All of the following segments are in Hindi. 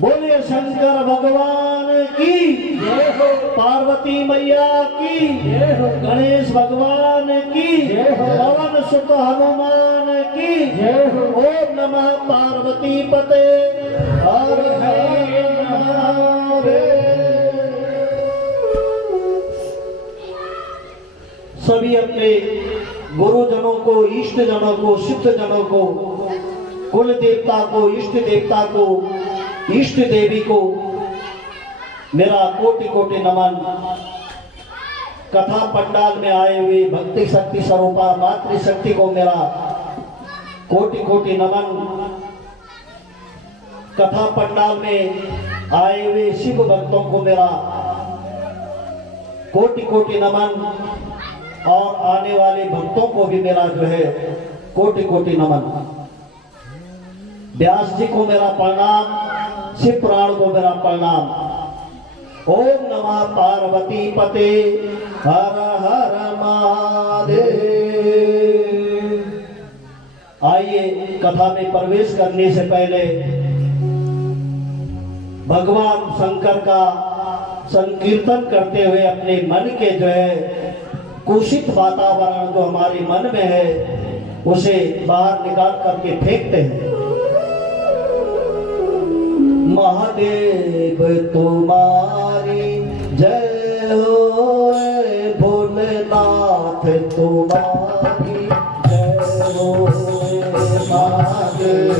बोल पार्वती मैया की, गणेश भगवान की, पवन सुत हनुमान की। ओम नमः पार्वती पते हर हर महादेव। सभी अपने गुरुजनों को, इष्ट जनों को, सिद्ध जनों को, कुल देवता को, इष्ट देवता को, इष्ट देवी को मेरा कोटि कोटि नमन। कथा पंडाल में आए हुए भक्ति शक्ति स्वरूपा मातृशक्ति को मेरा कोटि कोटि नमन। कथा पंडाल में आए हुए शिव भक्तों को मेरा कोटि कोटि नमन, और आने वाले भक्तों को भी मेरा जो है कोटि कोटि नमन। व्यास जी को मेरा प्रणाम, शिव पुराण को मेरा प्रणाम। ओम नमः पार्वती पते हर हर महादेव। आइए कथा में प्रवेश करने से पहले भगवान शंकर का संकीर्तन करते हुए अपने मन के जो है कुशित वातावरण जो हमारे मन में है उसे बाहर निकाल करके फेंकते हैं। महादेव तुम्हारी जय हो, भोलेनाथ तुम्हारी जय हो, महादेव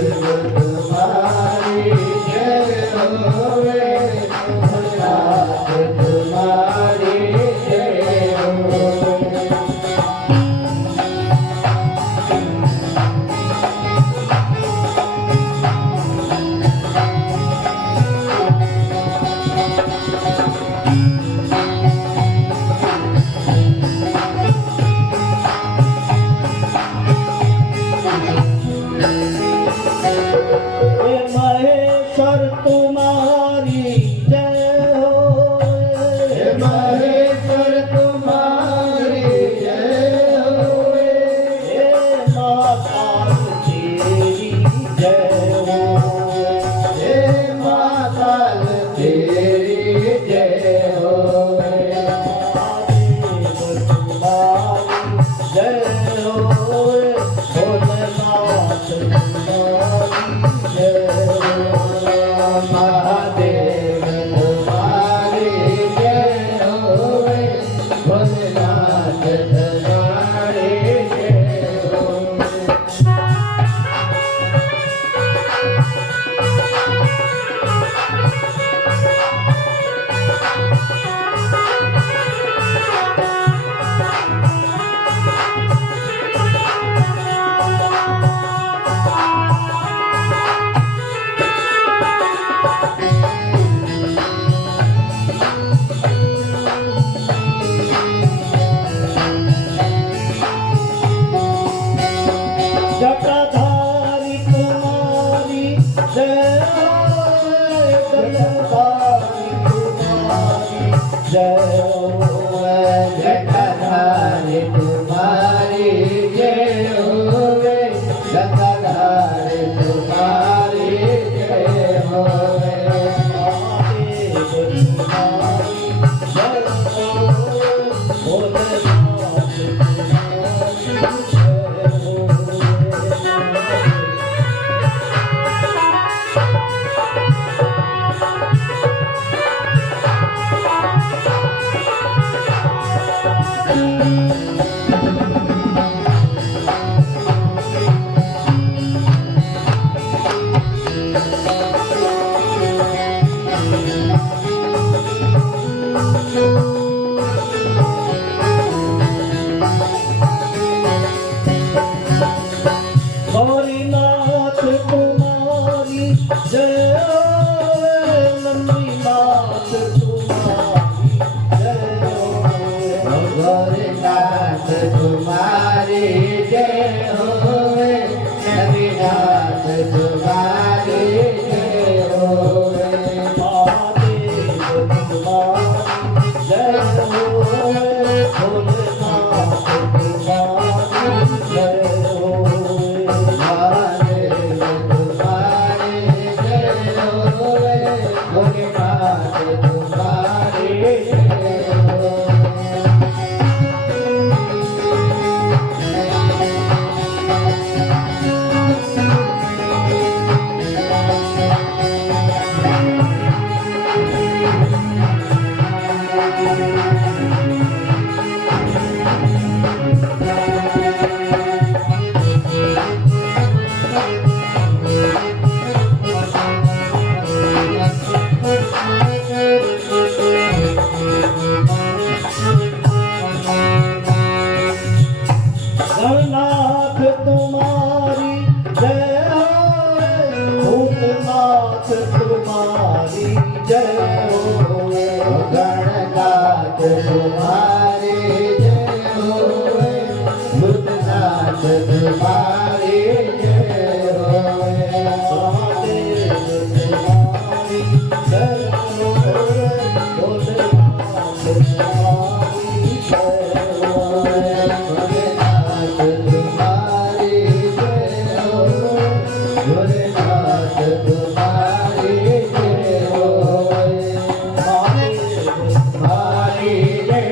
तुम्हारी जय हो, भोलेनाथ तुम्हारी जय हो। तुम्हारी जय होवे, गणनाथ तुम्हारी जय होवे, भूतनाथ तुम्हारी जय होवे, महादेव तुम्हारी जय होवे, भोलेनाथ तुम्हारी जय होवे, भोलेनाथ तुम्हारी जय होवे, भोलेनाथ तुम्हारी जय होवे, महादेव तुम्हारी जय होवे, तुम्हारी जय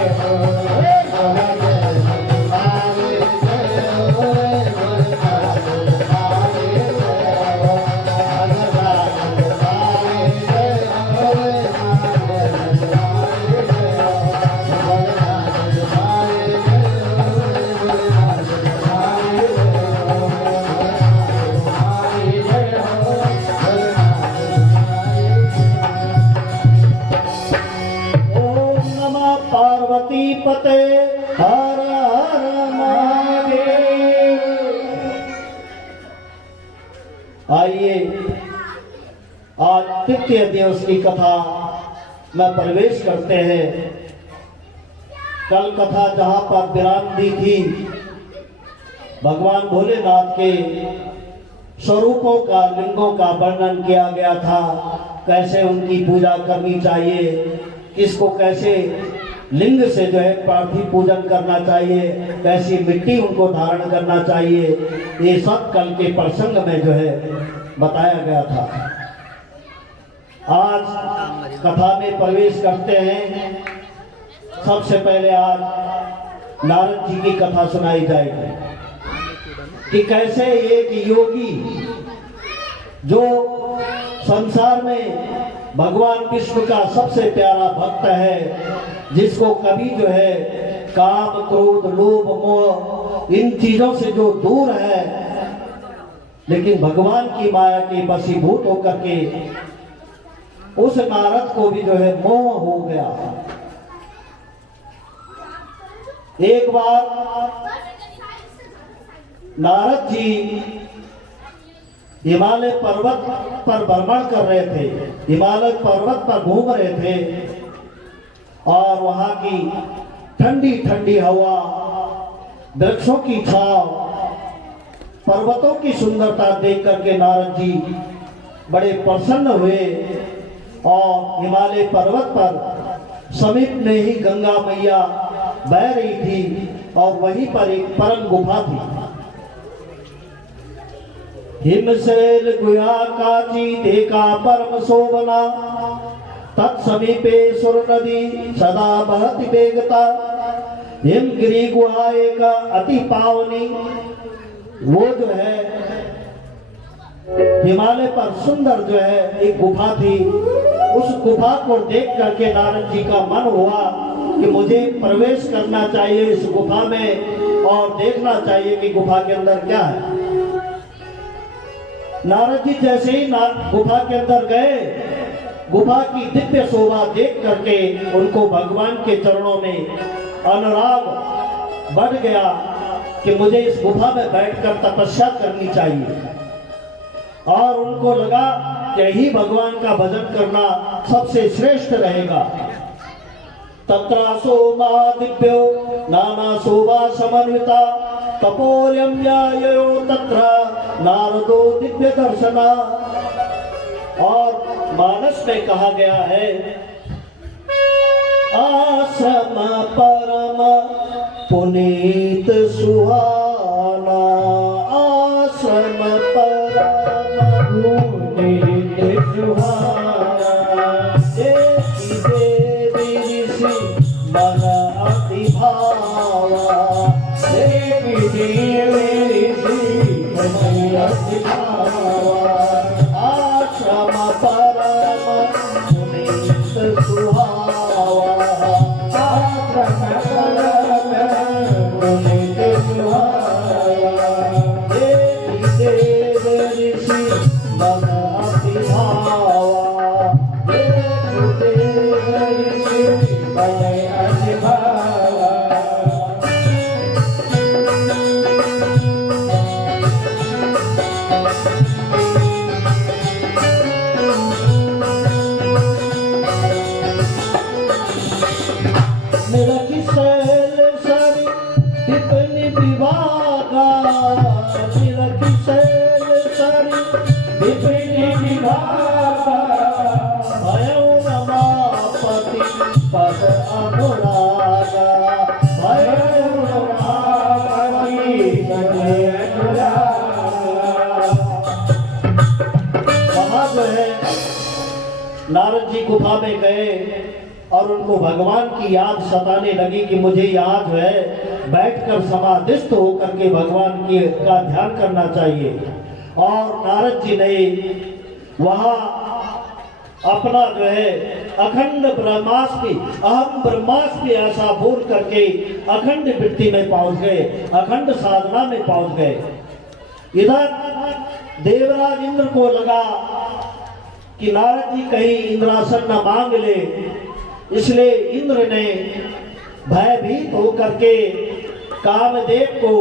होवे, महादेव तुम्हारी जय होवे, भोलेनाथ तुम्हारी जय होवे, भगवान तुम्हारी जय होवे, महादेव तुम्हारी जय होवे, भोलेनाथ तुम्हारी जय होवे, भोलेनाथ तुम्हारी जय होवे, ओम नमः पार्वती पते हर हर महादेव। आइए आज तृतीय दिवस की कथा में प्रवेश करते हैं। कल कथा जहां पर विराम दी थी, भगवान भोलेनाथ के स्वरूपों का, लिंगों का वर्णन किया गया था। कैसे उनकी पूजा करनी चाहिए, किसको कैसे लिंग से जो है पार्थिव पूजन करना चाहिए, कैसी मिट्टी उनको धारण करना चाहिए, ये सब कल के प्रसंग में जो है बताया गया था। आज कथा में प्रवेश करते हैं। सबसे पहले आज नारद जी की कथा सुनाई जाएगी कि कैसे एक योगी जो संसार में भगवान विष्णु का सबसे प्यारा भक्त है, जिसको कभी जो है काम, क्रोध, लोभ, मोह इन चीजों से जो दूर है, लेकिन भगवान की माया के वशीभूत होकर के उस नारद को भी जो है मोह हो गया। एक बार नारद जी हिमालय पर्वत पर भ्रमण कर रहे थे, हिमालय पर्वत पर घूम रहे थे और वहां की ठंडी ठंडी हवा, वृक्षों की छांव, पर्वतों की सुंदरता देख करके नारद जी बड़े प्रसन्न हुए और हिमालय पर्वत पर समीप में ही गंगा मैया बह रही थी और वहीं पर एक परम गुफा थी। हिमशैल गुहा काची देखा परम शोभना, तत्समीपे सुर नदी सदा बहति वेगता, हिमगिरी गुहा एक अति पावनी। वो जो है हिमालय पर सुंदर जो है एक गुफा थी। उस गुफा को देख करके नारद जी का मन हुआ कि मुझे प्रवेश करना चाहिए इस गुफा में और देखना चाहिए कि गुफा के अंदर क्या है। नारद जी जैसे ही गुफा के अंदर गए, गुफा की दिव्य शोभा देख करके उनको भगवान के चरणों में अनुराग बढ़ गया कि मुझे इस गुफा में बैठकर तपस्या करनी चाहिए। और उनको लगा कि यही भगवान का भजन करना सबसे श्रेष्ठ रहेगा। तत्रासो महादिव्यो नाना शोभा समन्विता, तपोर्यम्यायो तत्र नारदो दिव्य दर्शना। और मानस में कहा गया है, आश्रम परम पुनीत सुहाना, आश्रम परम पुनीत सुहाना, देवी देवी ऋषि मन अति भावा, देवी देवी ऋषि मन अति भावा, आश्रम परम पुनीत सुहावा, आश्रम परम पुनीत सुहावा। वहां जो है नारद जी गुफा में गए और उनको भगवान की याद सताने लगी कि मुझे यहाँ जो है बैठकर समाधिस्थ होकर के भगवान की का ध्यान करना चाहिए। और नारद जी ने वहाँ अपना जो है अखंड ब्रह्मास्मि अहम ब्रह्मास्मि ऐसा बोल करके अखंड वृत्ति में पहुंच गए, अखंड साधना में पहुंच गए। इधर देवराज इंद्र को लगा कि नारद जी कहीं इंद्रासन न मांग ले, इसलिए इंद्र ने भयभीत होकर के कामदेव को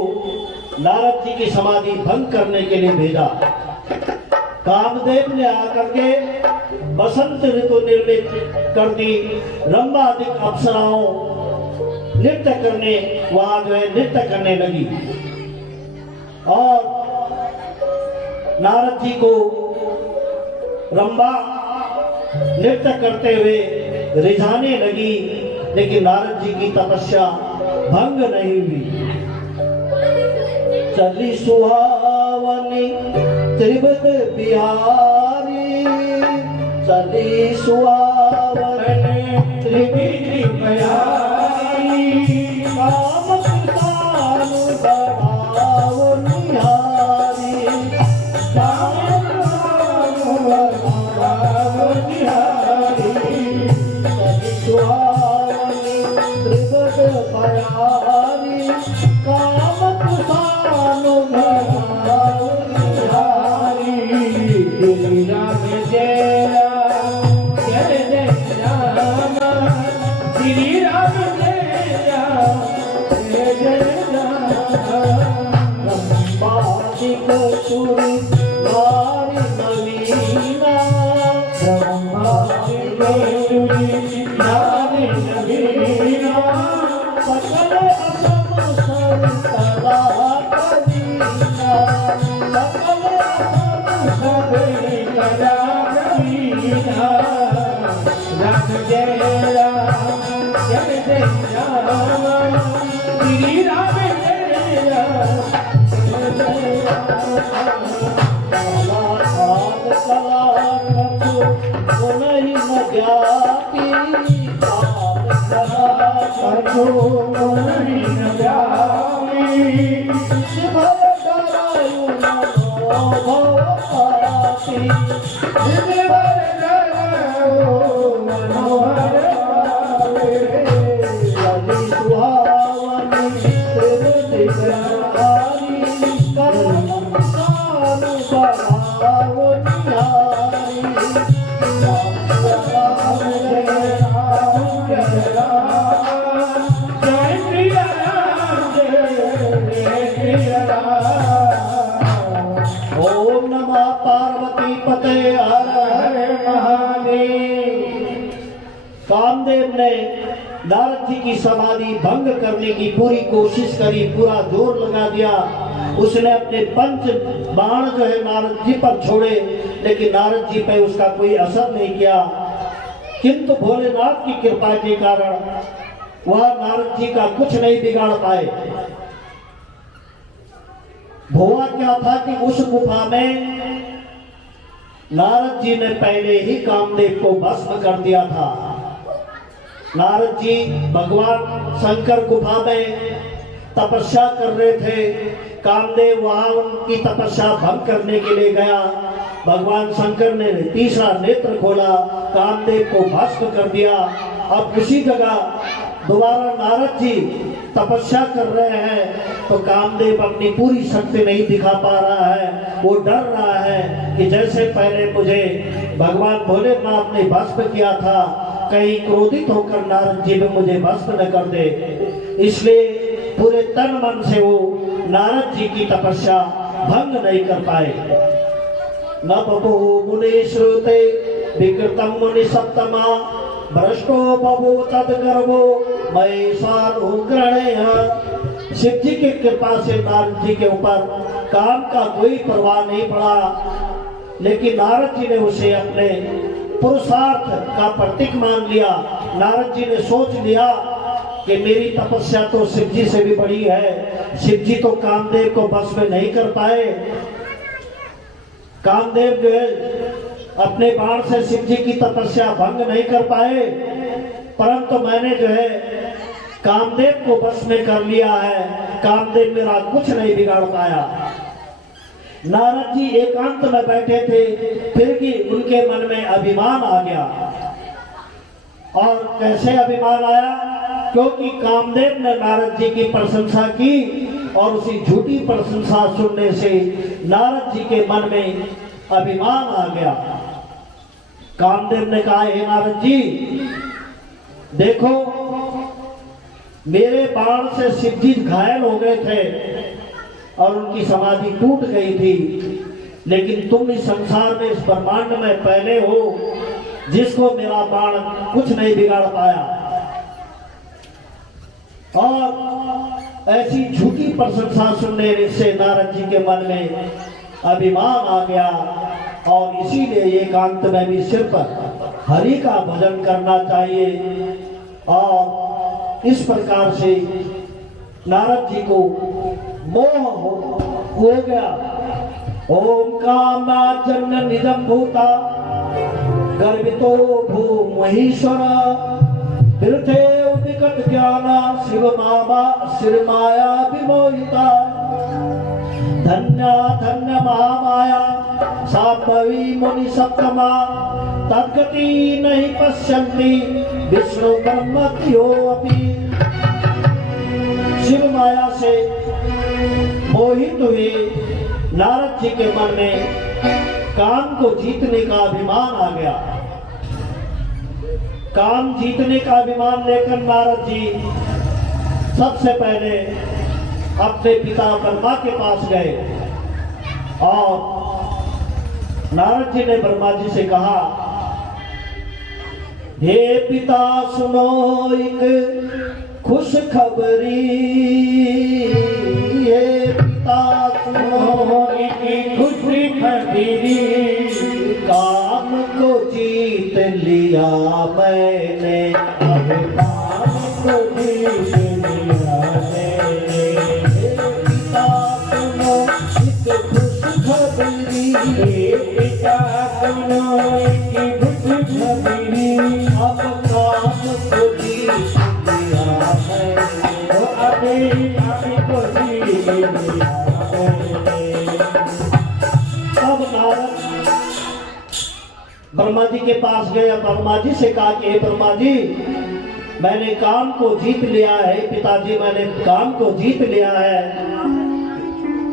नारद जी की समाधि भंग करने के लिए भेजा। कामदेव ने आकर के बसंत ऋतु निर्मित कर दी, रंभादिक अप्सराओं नृत्य करने वहां जो है नृत्य करने लगी और नारद जी को रंभा नृत्य करते हुए रिझाने लगी, लेकिन नारद जी की तपस्या भंग नहीं हुई। चली सुहावनी त्रिभुवन बिहारी, चली सुहावनी त्रिभुवन बिहारी, काम कृतानु बढ़ाओ निहारी, काम कृतानु बढ़ाओ निहारी, चली सुहावनी त्रिभुवन बिहारी, काम कृतानु बढ़ाओ निहारी। राम जय राम जय जय राम, श्री राम जय राम जय जय राम। ब्रह्मादिक सुरी नारी नवीना, ब्रह्मादिक सुरी नारी नवीना, सकल असम सरिता कवीना, सकल असम सरिता कवीना। राम जय राम जय जय राम, श्री राम जय राम जय जय राम। कला कला कछु नहीं न जाती, कला कछु नहीं न जाती, भय डरायु मनो भवपाती, भय डरायु मनो भवपाती। चली सुहावनी त्रिभुवन बिहारी, काम कृतानु बढ़ाओ निहारी, राम जय राम जय राम, जय श्री राम जय श्री राम। ओम नमः पार्वती पते हर हर महादेव। कामदेव ने नारद जी की समाधि भंग करने की पूरी कोशिश करी, पूरा जोर लगा दिया। उसने अपने पंच बाण जो है नारद जी पर छोड़े, लेकिन नारद जी पे उसका कोई असर नहीं किया। किंतु भोलेनाथ की कृपा के कारण वह नारद जी का कुछ नहीं बिगाड़ पाए। हुआ क्या था कि उस गुफा में नारद जी ने पहले ही कामदेव को भस्म कर दिया था। नारद जी भगवान शंकर गुफा में तपस्या कर रहे थे। कामदेव वहां उनकी तपस्या भंग करने के लिए गया। भगवान शंकर ने तीसरा नेत्र खोला, कामदेव को भस्म कर दिया। अब उसी जगह दोबारा नारद जी तपस्या कर रहे हैं तो कामदेव अपनी पूरी शक्ति नहीं दिखा पा रहा है। वो डर रहा है कि जैसे पहले मुझे भगवान भोलेनाथ ने भस्म किया था, कहीं क्रोधित होकर नारद जी भी मुझे भस्म न कर दे। इसलिए पूरे तन मन से वो नारद जी की तपस्या भंग नहीं कर पाए। न बभो मुनि श्रुते विकृतम मुनि सप्तमा, भ्रष्टो बभो तद्गर्भो महेशानुग्रणेय। शिव जी की कृपा से नारद जी के ऊपर काम का कोई प्रभाव नहीं पड़ा, लेकिन नारद जी ने उसे अपने पुरुषार्थ का प्रतीक मान लिया। नारद जी ने सोच लिया कि मेरी तपस्या तो शिव जी से भी बड़ी है, शिव जी तो कामदेव को बस में नहीं कर पाए। कामदेव जो है अपने बाण से शिव जी की तपस्या भंग नहीं कर पाए, परंतु मैंने जो है कामदेव को बस में कर लिया है। कामदेव मेरा कुछ नहीं बिगाड़ पाया। नारद जी एकांत में बैठे थे, फिर भी उनके मन में अभिमान आ गया। और कैसे अभिमान आया? क्योंकि कामदेव ने नारद जी की प्रशंसा की और उसी झूठी प्रशंसा सुनने से नारद जी के मन में अभिमान आ गया। कामदेव ने कहा, हे नारद जी, देखो मेरे बाण से शिव जी घायल हो गए थे और उनकी समाधि टूट गई थी, लेकिन तुम इस संसार में, इस ब्रह्मांड में पहले हो जिसको मेरा बाण कुछ नहीं बिगाड़ पाया। और ऐसी झूठी प्रशंसा सुनने से नारद जी के मन में अभिमान आ गया और इसीलिए एकांत में भी सिर्फ हरि का भजन करना चाहिए। और इस प्रकार से नारद जी को मोह हो गया। ओम कामा जन्म निजम भूता गर्वितो भूमहीश्वर तीर्थे विकट ज्ञान शिव मामा शिव माया विमोहिता धन्य धन्य महामाया साम्भवी मुनि सप्तमा तद्गति नहीं पश्यन्ति विष्णु ब्रह्म क्योपि। शिव माया से मोहित हुए नारद जी के मन में काम को जीतने का अभिमान आ गया। काम जीतने का अभिमान लेकर नारद जी सबसे पहले अपने पिता ब्रह्मा के पास गए और नारद जी ने ब्रह्मा जी से कहा, हे पिता सुनो एक खुश खबरी, हे पिता सुनो एक खुश खबरी, काम को जीत लिया मैंने, अब काम को जीत लिया मैंने, हे पिता सुनो एक खुश खबरी, हे पिता सुनो एक खुश खबरी, अब काम को जीत लिया मैंने, अभी को जीत लिया मैंने। अब नारद ब्रह्मा जी के पास गए। ब्रह्मा जी से कहा कि हे ब्रह्मा जी, मैंने काम को जीत लिया है, पिताजी मैंने काम को जीत लिया है।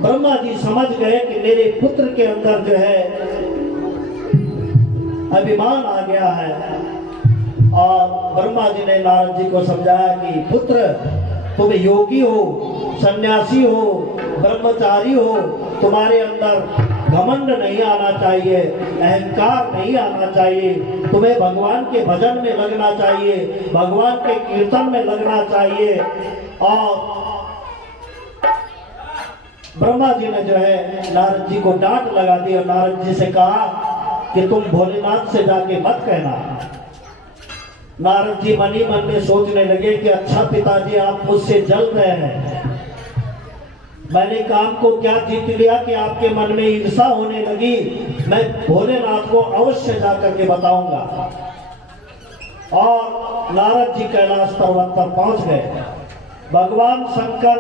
ब्रह्मा जी समझ गए कि मेरे पुत्र के अंदर जो है अभिमान आ गया है। और ब्रह्मा जी ने नारद जी को समझाया कि पुत्र, तुम योगी हो, सन्यासी हो, ब्रह्मचारी हो, तुम्हारे अंदर घमंड नहीं आना चाहिए, अहंकार नहीं आना चाहिए, तुम्हें भगवान के भजन में लगना चाहिए, भगवान के कीर्तन में लगना चाहिए। और ब्रह्मा जी ने जो है नारद जी को डांट लगा दी और नारद जी से कहा कि तुम भोलेनाथ से जाके मत कहना। नारद जी मन ही मन में सोचने लगे कि अच्छा पिताजी, आप मुझसे जल रहे हैं, मैंने काम को क्या जीत लिया कि आपके मन में ईर्षा होने लगी। मैं भोलेनाथ को अवश्य जाकर के बताऊंगा। और नारद जी कैलाश पर्वत पर पहुंच गए। भगवान शंकर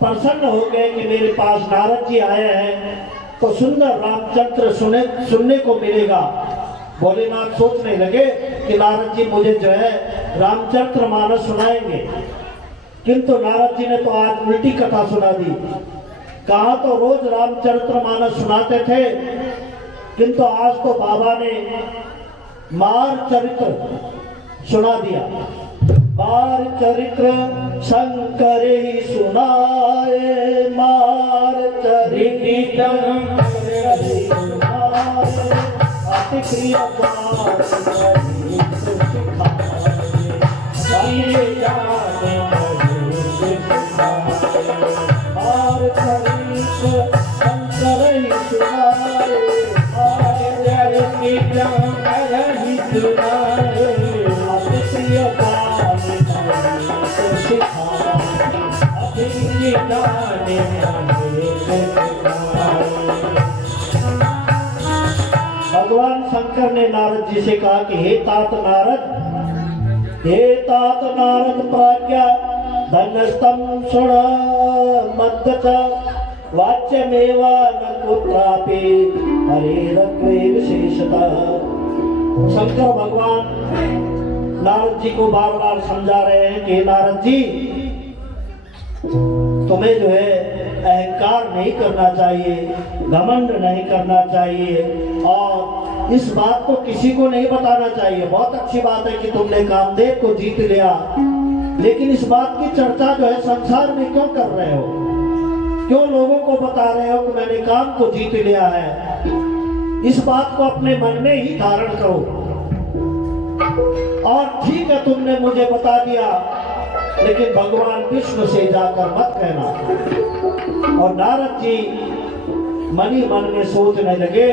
प्रसन्न हो गए कि मेरे पास नारद जी आए हैं तो सुंदर रामचरित्र सुनने को मिलेगा। भोलेनाथ सोचने लगे कि नारद जी मुझे जो है रामचरित्र मानस सुनाएंगे, किंतु नारद जी ने तो आज उल्टी कथा सुना दी। कहा तो रोज रामचरित्र मानस सुनाते थे, किंतु आज तो बाबा ने मार चरित्र सुना दिया। मार चरित्र शंकर ही सुनाए, मार चरित्र अति प्रिय Thank you. भगवान शंकर ने नारद जी से कहा कि हे तात नारद प्राज्ञा धन्यस्तम सुण मद्गत वाच्यमेवा न कुत्रापि हरेरग्रे विशेषता। शंकर भगवान नारद जी को बार बार समझा रहे हैं कि नारद जी, तुम्हें जो है अहंकार नहीं करना चाहिए, घमंड नहीं करना चाहिए और इस बात को किसी को नहीं बताना चाहिए। बहुत अच्छी बात है कि तुमने कामदेव को जीत लिया, लेकिन इस बात की चर्चा जो है संसार में क्यों कर रहे हो? क्यों लोगों को बता रहे हो कि मैंने काम को जीत लिया है? इस बात को अपने मन में ही धारण करो। और ठीक है, तुमने मुझे बता दिया, लेकिन भगवान विष्णु से जाकर मत कहना। और नारद जी मन ही मन में सोचने लगे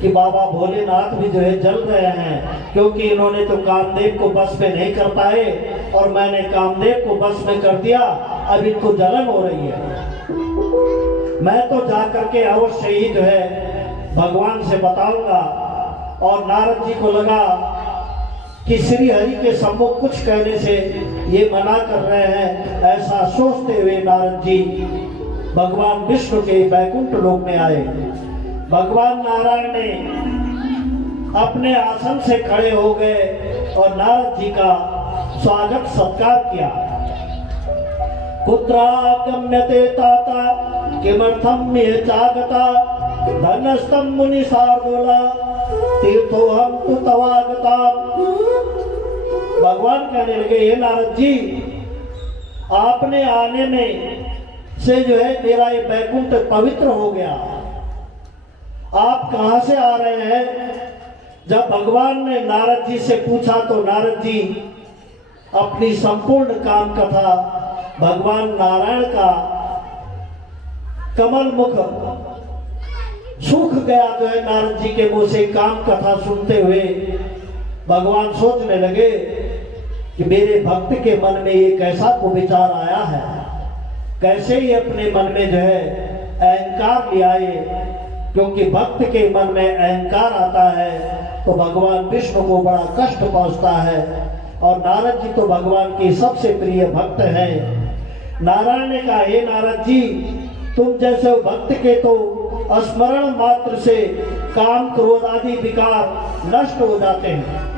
कि बाबा भोलेनाथ भी जो है जल रहे हैं, क्योंकि इन्होंने तो कामदेव को बस में नहीं कर पाए और मैंने कामदेव को बस में कर दिया, अब इनको जलन हो रही है। मैं तो जाकर के अवश्य ही जो है भगवान से बताऊंगा। और नारद जी को लगा कि श्री हरि के सम्मुख कुछ कहने से ये मना कर रहे हैं। ऐसा सोचते हुए नारद जी भगवान विष्णु के वैकुंठ लोक में आए। भगवान नारायण ने अपने आसन से खड़े हो गए और नारद जी का स्वागत सत्कार किया। कुत्रागम्यते ताता किमर्थम ये चागता धनस्तम मुनि शार्दूला तीर्थोहम तु तवागता। भगवान कहने लगे, हे नारद जी, आपने आने में से जो है मेरा ये वैकुंठ पवित्र हो गया। आप कहां से आ रहे हैं? जब भगवान ने नारद जी से पूछा तो नारद जी अपनी संपूर्ण काम कथा भगवान नारायण का कमल मुख सूख गया जो है नारद जी के मुंह से काम कथा सुनते हुए भगवान सोचने लगे कि मेरे भक्त के मन में ये कैसा कुविचार आया है, कैसे ही अपने मन में जो है अहंकार ले आए। क्योंकि भक्त के मन में अहंकार आता है तो भगवान विष्णु को बड़ा कष्ट पहुंचता है। और नारद जी तो भगवान के सबसे प्रिय भक्त हैं। नारायण ने कहा, हे नारद जी, तुम जैसे भक्त के तो स्मरण मात्र से काम क्रोध आदि विकार नष्ट हो जाते हैं।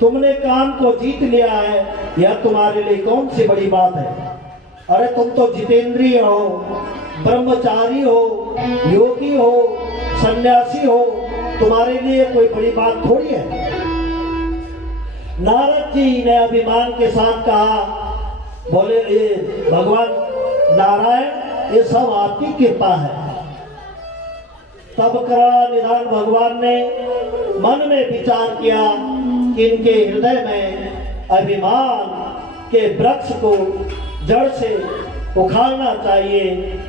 तुमने काम को जीत लिया है, यह तुम्हारे लिए कौन सी बड़ी बात है? अरे तुम तो जितेंद्रिय हो, ब्रह्मचारी हो, योगी हो, सन्यासी हो, तुम्हारे लिए कोई बड़ी बात थोड़ी है। नारद जी ने अभिमान के साथ कहा, बोले ये भगवान नारायण, ये सब आपकी कृपा है। तब करा निधान भगवान ने मन में विचार किया कि इनके हृदय में अभिमान के वृक्ष को जड़ से उखाड़ना चाहिए।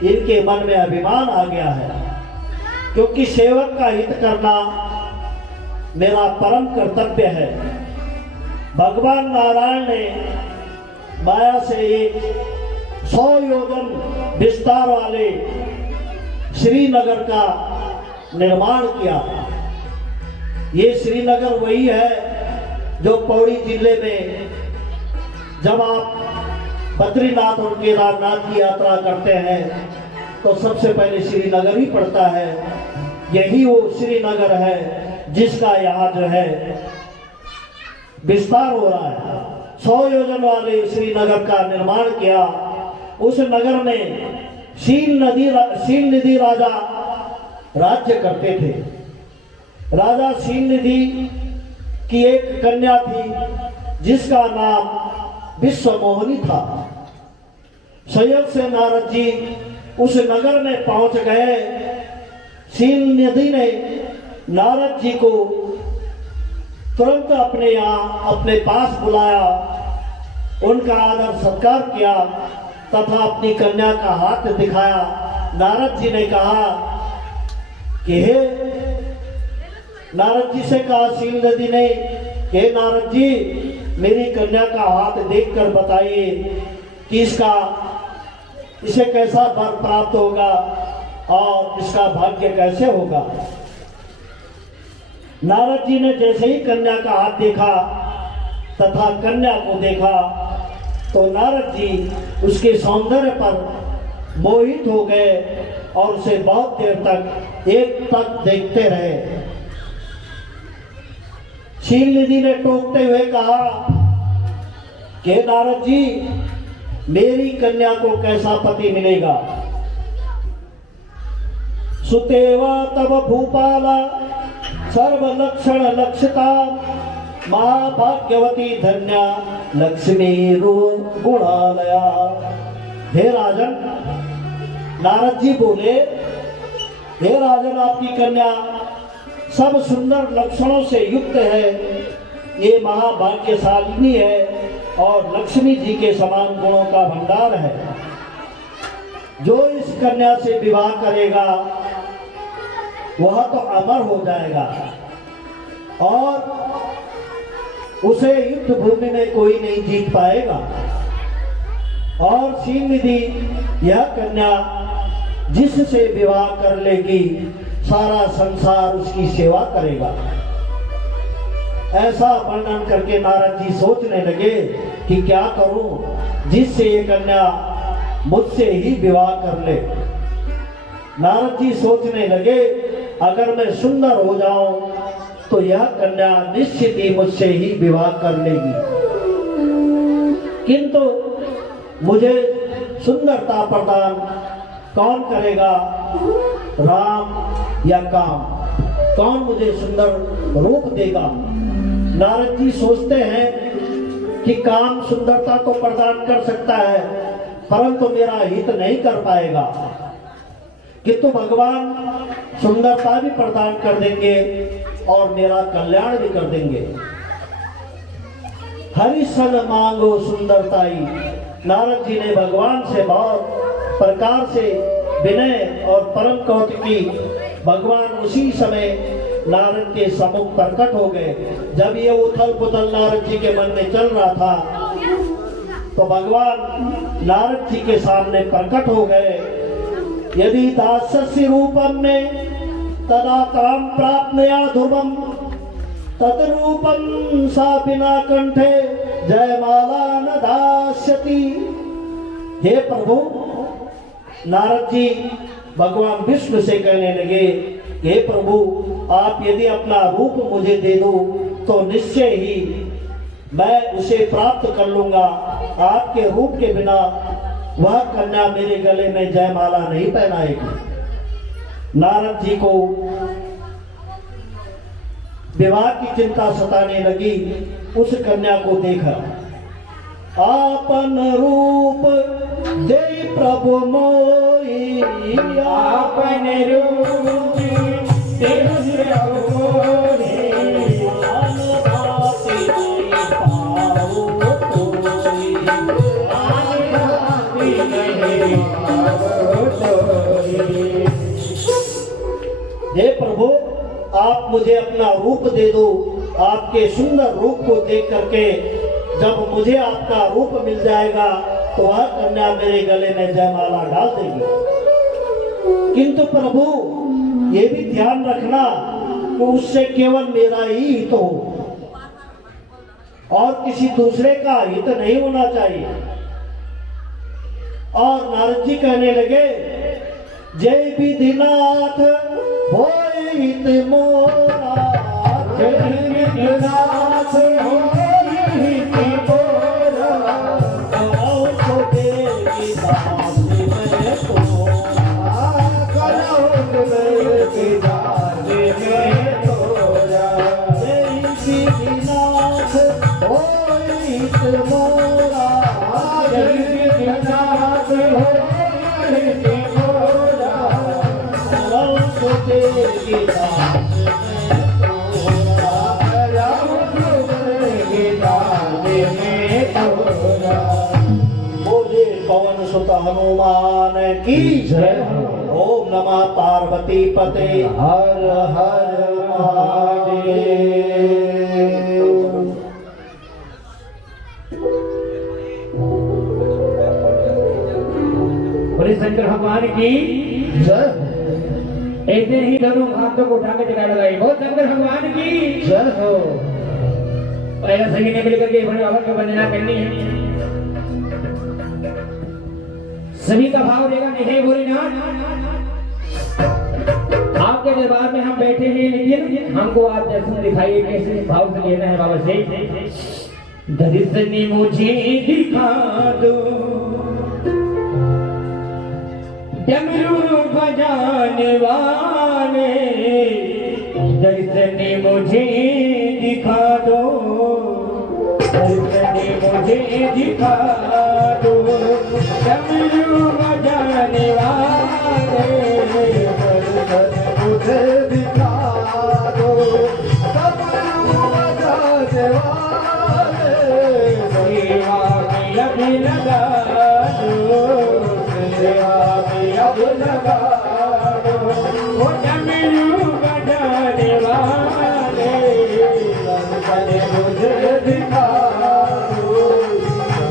इनके मन में अभिमान आ गया है, क्योंकि सेवक का हित करना मेरा परम कर्तव्य है। भगवान नारायण ने माया से एक 100 योजन विस्तार वाले श्रीनगर का निर्माण किया। ये श्रीनगर वही है जो पौड़ी जिले में जब आप बद्रीनाथ और केदारनाथ की यात्रा करते हैं तो सबसे पहले श्रीनगर ही पड़ता है। यही वो श्रीनगर है जिसका यहाँ जो है विस्तार हो रहा है। 100 योजन वाले श्रीनगर का निर्माण किया। उस नगर में शील निधि राजा राज्य करते थे। राजा शील निधि की एक कन्या थी जिसका नाम विश्वमोहिनी था। संयोग से नारद जी उस नगर में पहुंच गए। शील निधि ने नारद जी को तुरंत अपने यहाँ अपने पास बुलाया, उनका आदर सत्कार किया तथा अपनी कन्या का हाथ दिखाया। नारद जी ने कहा कि हे नारद जी से कहा शील नदी ने, हे नारद जी, मेरी कन्या का हाथ देखकर बताइए कि इसका इसे कैसा वर प्राप्त होगा और इसका भाग्य कैसे होगा। नारद जी ने जैसे ही कन्या का हाथ देखा तथा कन्या को देखा तो नारद जी उसके सौंदर्य पर मोहित हो गए और उसे बहुत देर तक एक तक देखते रहे। शील निधि ने टोकते हुए कहा कि नारद जी, मेरी कन्या को कैसा पति मिलेगा। सुतेवा तब भूपाला सर्व लक्षण लक्षता महाभाग्यवती धन्या लक्ष्मी गुणालया। हे राजन, नारद जी बोले, हे राजन, आपकी कन्या सब सुंदर लक्षणों से युक्त है, ये महाभाग्यशालिनी है और लक्ष्मी जी के समान गुणों का भंडार है। जो इस कन्या से विवाह करेगा वह तो अमर हो जाएगा और उसे युद्ध भूमि में कोई नहीं जीत पाएगा। और शीलनिधि, यह कन्या जिससे विवाह कर लेगी सारा संसार उसकी सेवा करेगा। ऐसा वर्णन करके नारद जी सोचने लगे कि क्या करूं जिससे ये कन्या मुझसे ही विवाह कर ले। नारद जी सोचने लगे, अगर मैं सुंदर हो जाऊं तो यह कन्या निश्चित ही मुझसे ही विवाह कर लेगी, किंतु मुझे सुंदरता प्रदान कौन करेगा, राम या काम, कौन मुझे सुंदर रूप देगा। नारद जी सोचते हैं कि काम सुंदरता तो प्रदान कर सकता है परंतु मेरा हित नहीं कर पाएगा, किंतु भगवान सुंदरता भी प्रदान कर देंगे और मेरा कल्याण भी कर देंगे। हरि सन मांगो सुंदरताई। नारद जी ने भगवान से बहुत प्रकार से विनय और परम कौतुकी। भगवान उसी समय नारद के सम्मुख प्रकट हो गए। जब ये उथल पुथल नारद जी के मन में चल रहा था तो भगवान नारद जी के सामने प्रकट हो गए। यदि दासस्य रूपम में तदा काम प्राप्नया ध्रुवम तद्रूपम सा बिना कंठे जयमाला न दास्यति। हे प्रभु, नारद जी भगवान विष्णु से कहने लगे, हे प्रभु, आप यदि अपना रूप मुझे दे दो तो निश्चय ही मैं उसे प्राप्त कर लूंगा। आपके रूप के बिना वह कन्या मेरे गले में जयमाला नहीं पहनाएगी। नारद जी को विवाह की चिंता सताने लगी। उस कन्या को देखा, आपन रूप दे प्रभु मोई, आपन रूप दे प्रभु मोई, हे प्रभु, आप मुझे अपना रूप दे दो। आपके सुंदर रूप को देख करके जब मुझे आपका रूप मिल जाएगा तो वह कन्या मेरे गले में जयमाला डाल देगी। किंतु प्रभु, ये भी ध्यान रखना कि उससे केवल मेरा ही हित हो और किसी दूसरे का हित नहीं होना चाहिए। और नारद जी कहने लगे, जय विधिनाथ होय हित मोरा, जय विधिनाथ होय हित मोरा, कराओ तो देवी दास मैं तोरा, कराओ तो देवी दास मैं तोरा। जय विधिनाथ होय हित मोरा, जय विधिनाथ होय हित मोरा, कराओ तो देवी दास पवन सुत हनुमान की जय। ओम नमः पार्वती पते हर हर महादेव। शंकर भगवान की जय ऐसे ही दोनों हाथों को उठा के जगह लगाई। बोल शंकर भगवान की जय हो। पहले सभी ने मिलकर के भोले बाबा की वंदना करनी है। सभी का भाव देगा नहीं हे भोलेनाथ, आपके दरबार में हम बैठे हैं, लेकिन हमको आप दर्शन दिखाइए कैसे भाव से लेना है बाबा से। दर्शन मुझे दिखा दो, डमरू बजाने वाले, दर्शन मुझे दिखा दो, दर्शन मुझे दिखा दो, डमरू बजाने वाले, मुझे दिखा दो, डमरू बजाने वाले, सेवा में अभी लगा दो, सेवा में अब लगा दो, वो डमरू बजाने वाले, मुझे दिखा दो,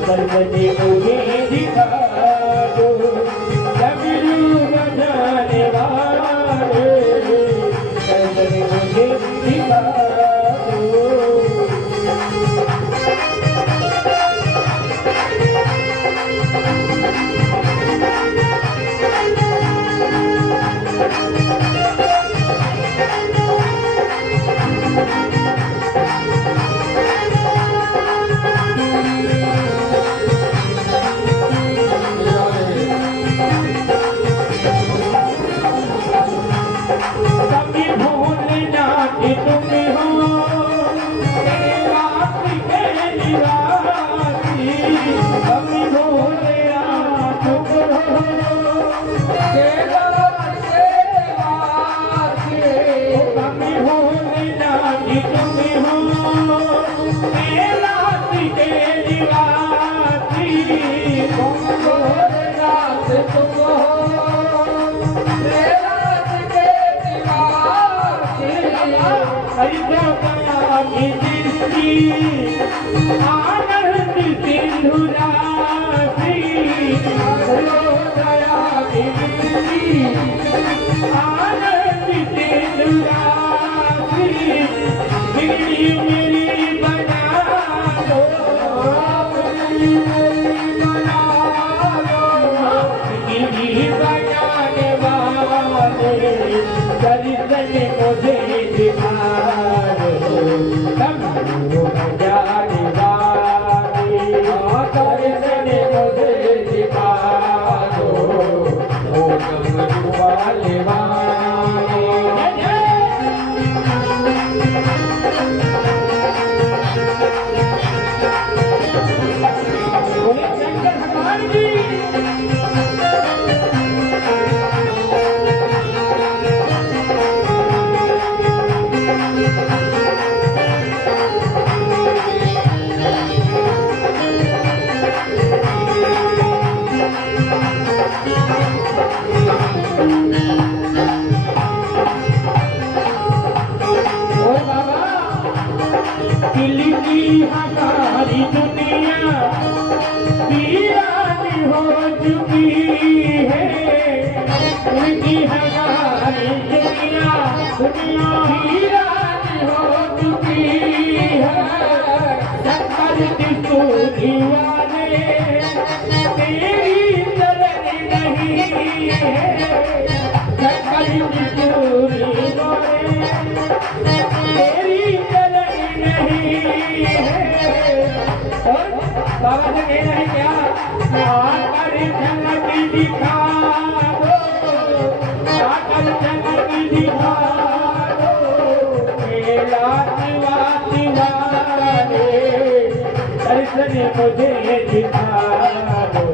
दर्शन मुझे दिखा दो, डमरू बजाने वाले, दर्शन मुझे दिखा दो। कभी भूलना कि तुम हो तेरा के निवासी, कभी भूलना तुम हो तेरा सेवासी, कभी भूलना कि तुम हो तेरा के निवासी, तुम भूलना तुम हो आनंद सिंधु राशि, दया आनंद सिंधु राशि, बिगड़ी मेरी बना दो, बिगड़ी मेरी बना दो, बिगड़ी बनाने वाले, दर्शन मुझे दिखा दो, डमरू बजाने वाले, दर्शन मुझे दिखा दो, ओ डमरू वाले वाले। बोले शंकर भगवान की दिल्ली की हमारी दुनिया वीरानी हो चुकी है, उनकी हमारी दुनिया वीरानी हो चुकी है, शंकर दिशु दीवाने तेरी चलन नहीं है, शंकर दिशु दीवाने तेरी चलन नहीं है। और बाबा से कहना है क्या, आकर झलक दिखा दो, आकर झलक दिखा दो, मेला सिवा सिवाने, दर्शन मुझे दिखा दो,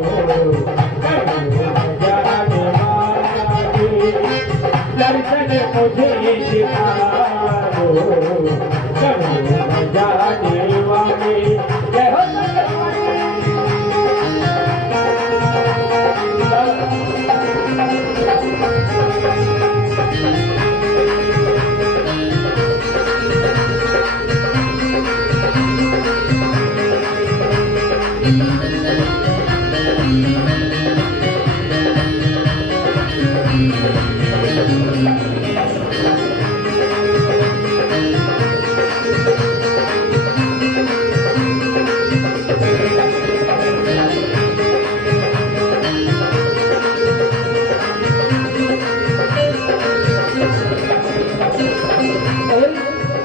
जाने वाले, दर्शन मुझे दिखा दो, जाने वाले। जय हो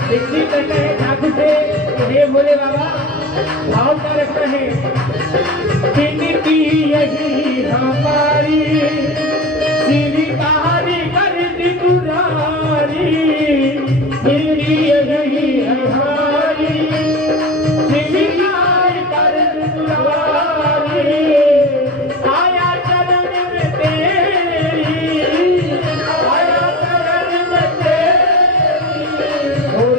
बिजली करना है साधु से हे भोले बाबा भाव का रखना है जिंदगी यही हमारी स्वीकारी कर दी तुम्हारी जिंदगी यही हमारी स्वीकार कर दी तुम्हारी आया चरण में तेरी आया चरण में तेरी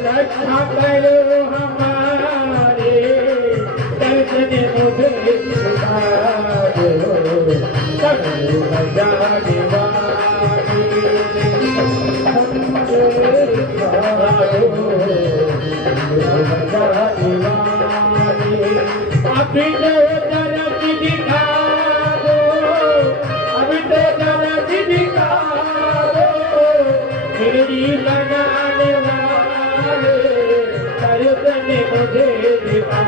रक्षा करो हमारे दर्शन मुझे दिखाओ सब बजाने वाले बजाने वाले अभी तो दर्द दिखा दो अभी तो दर्द दिखा दो मेरी बनाने वाले दर्द मुझे दिखा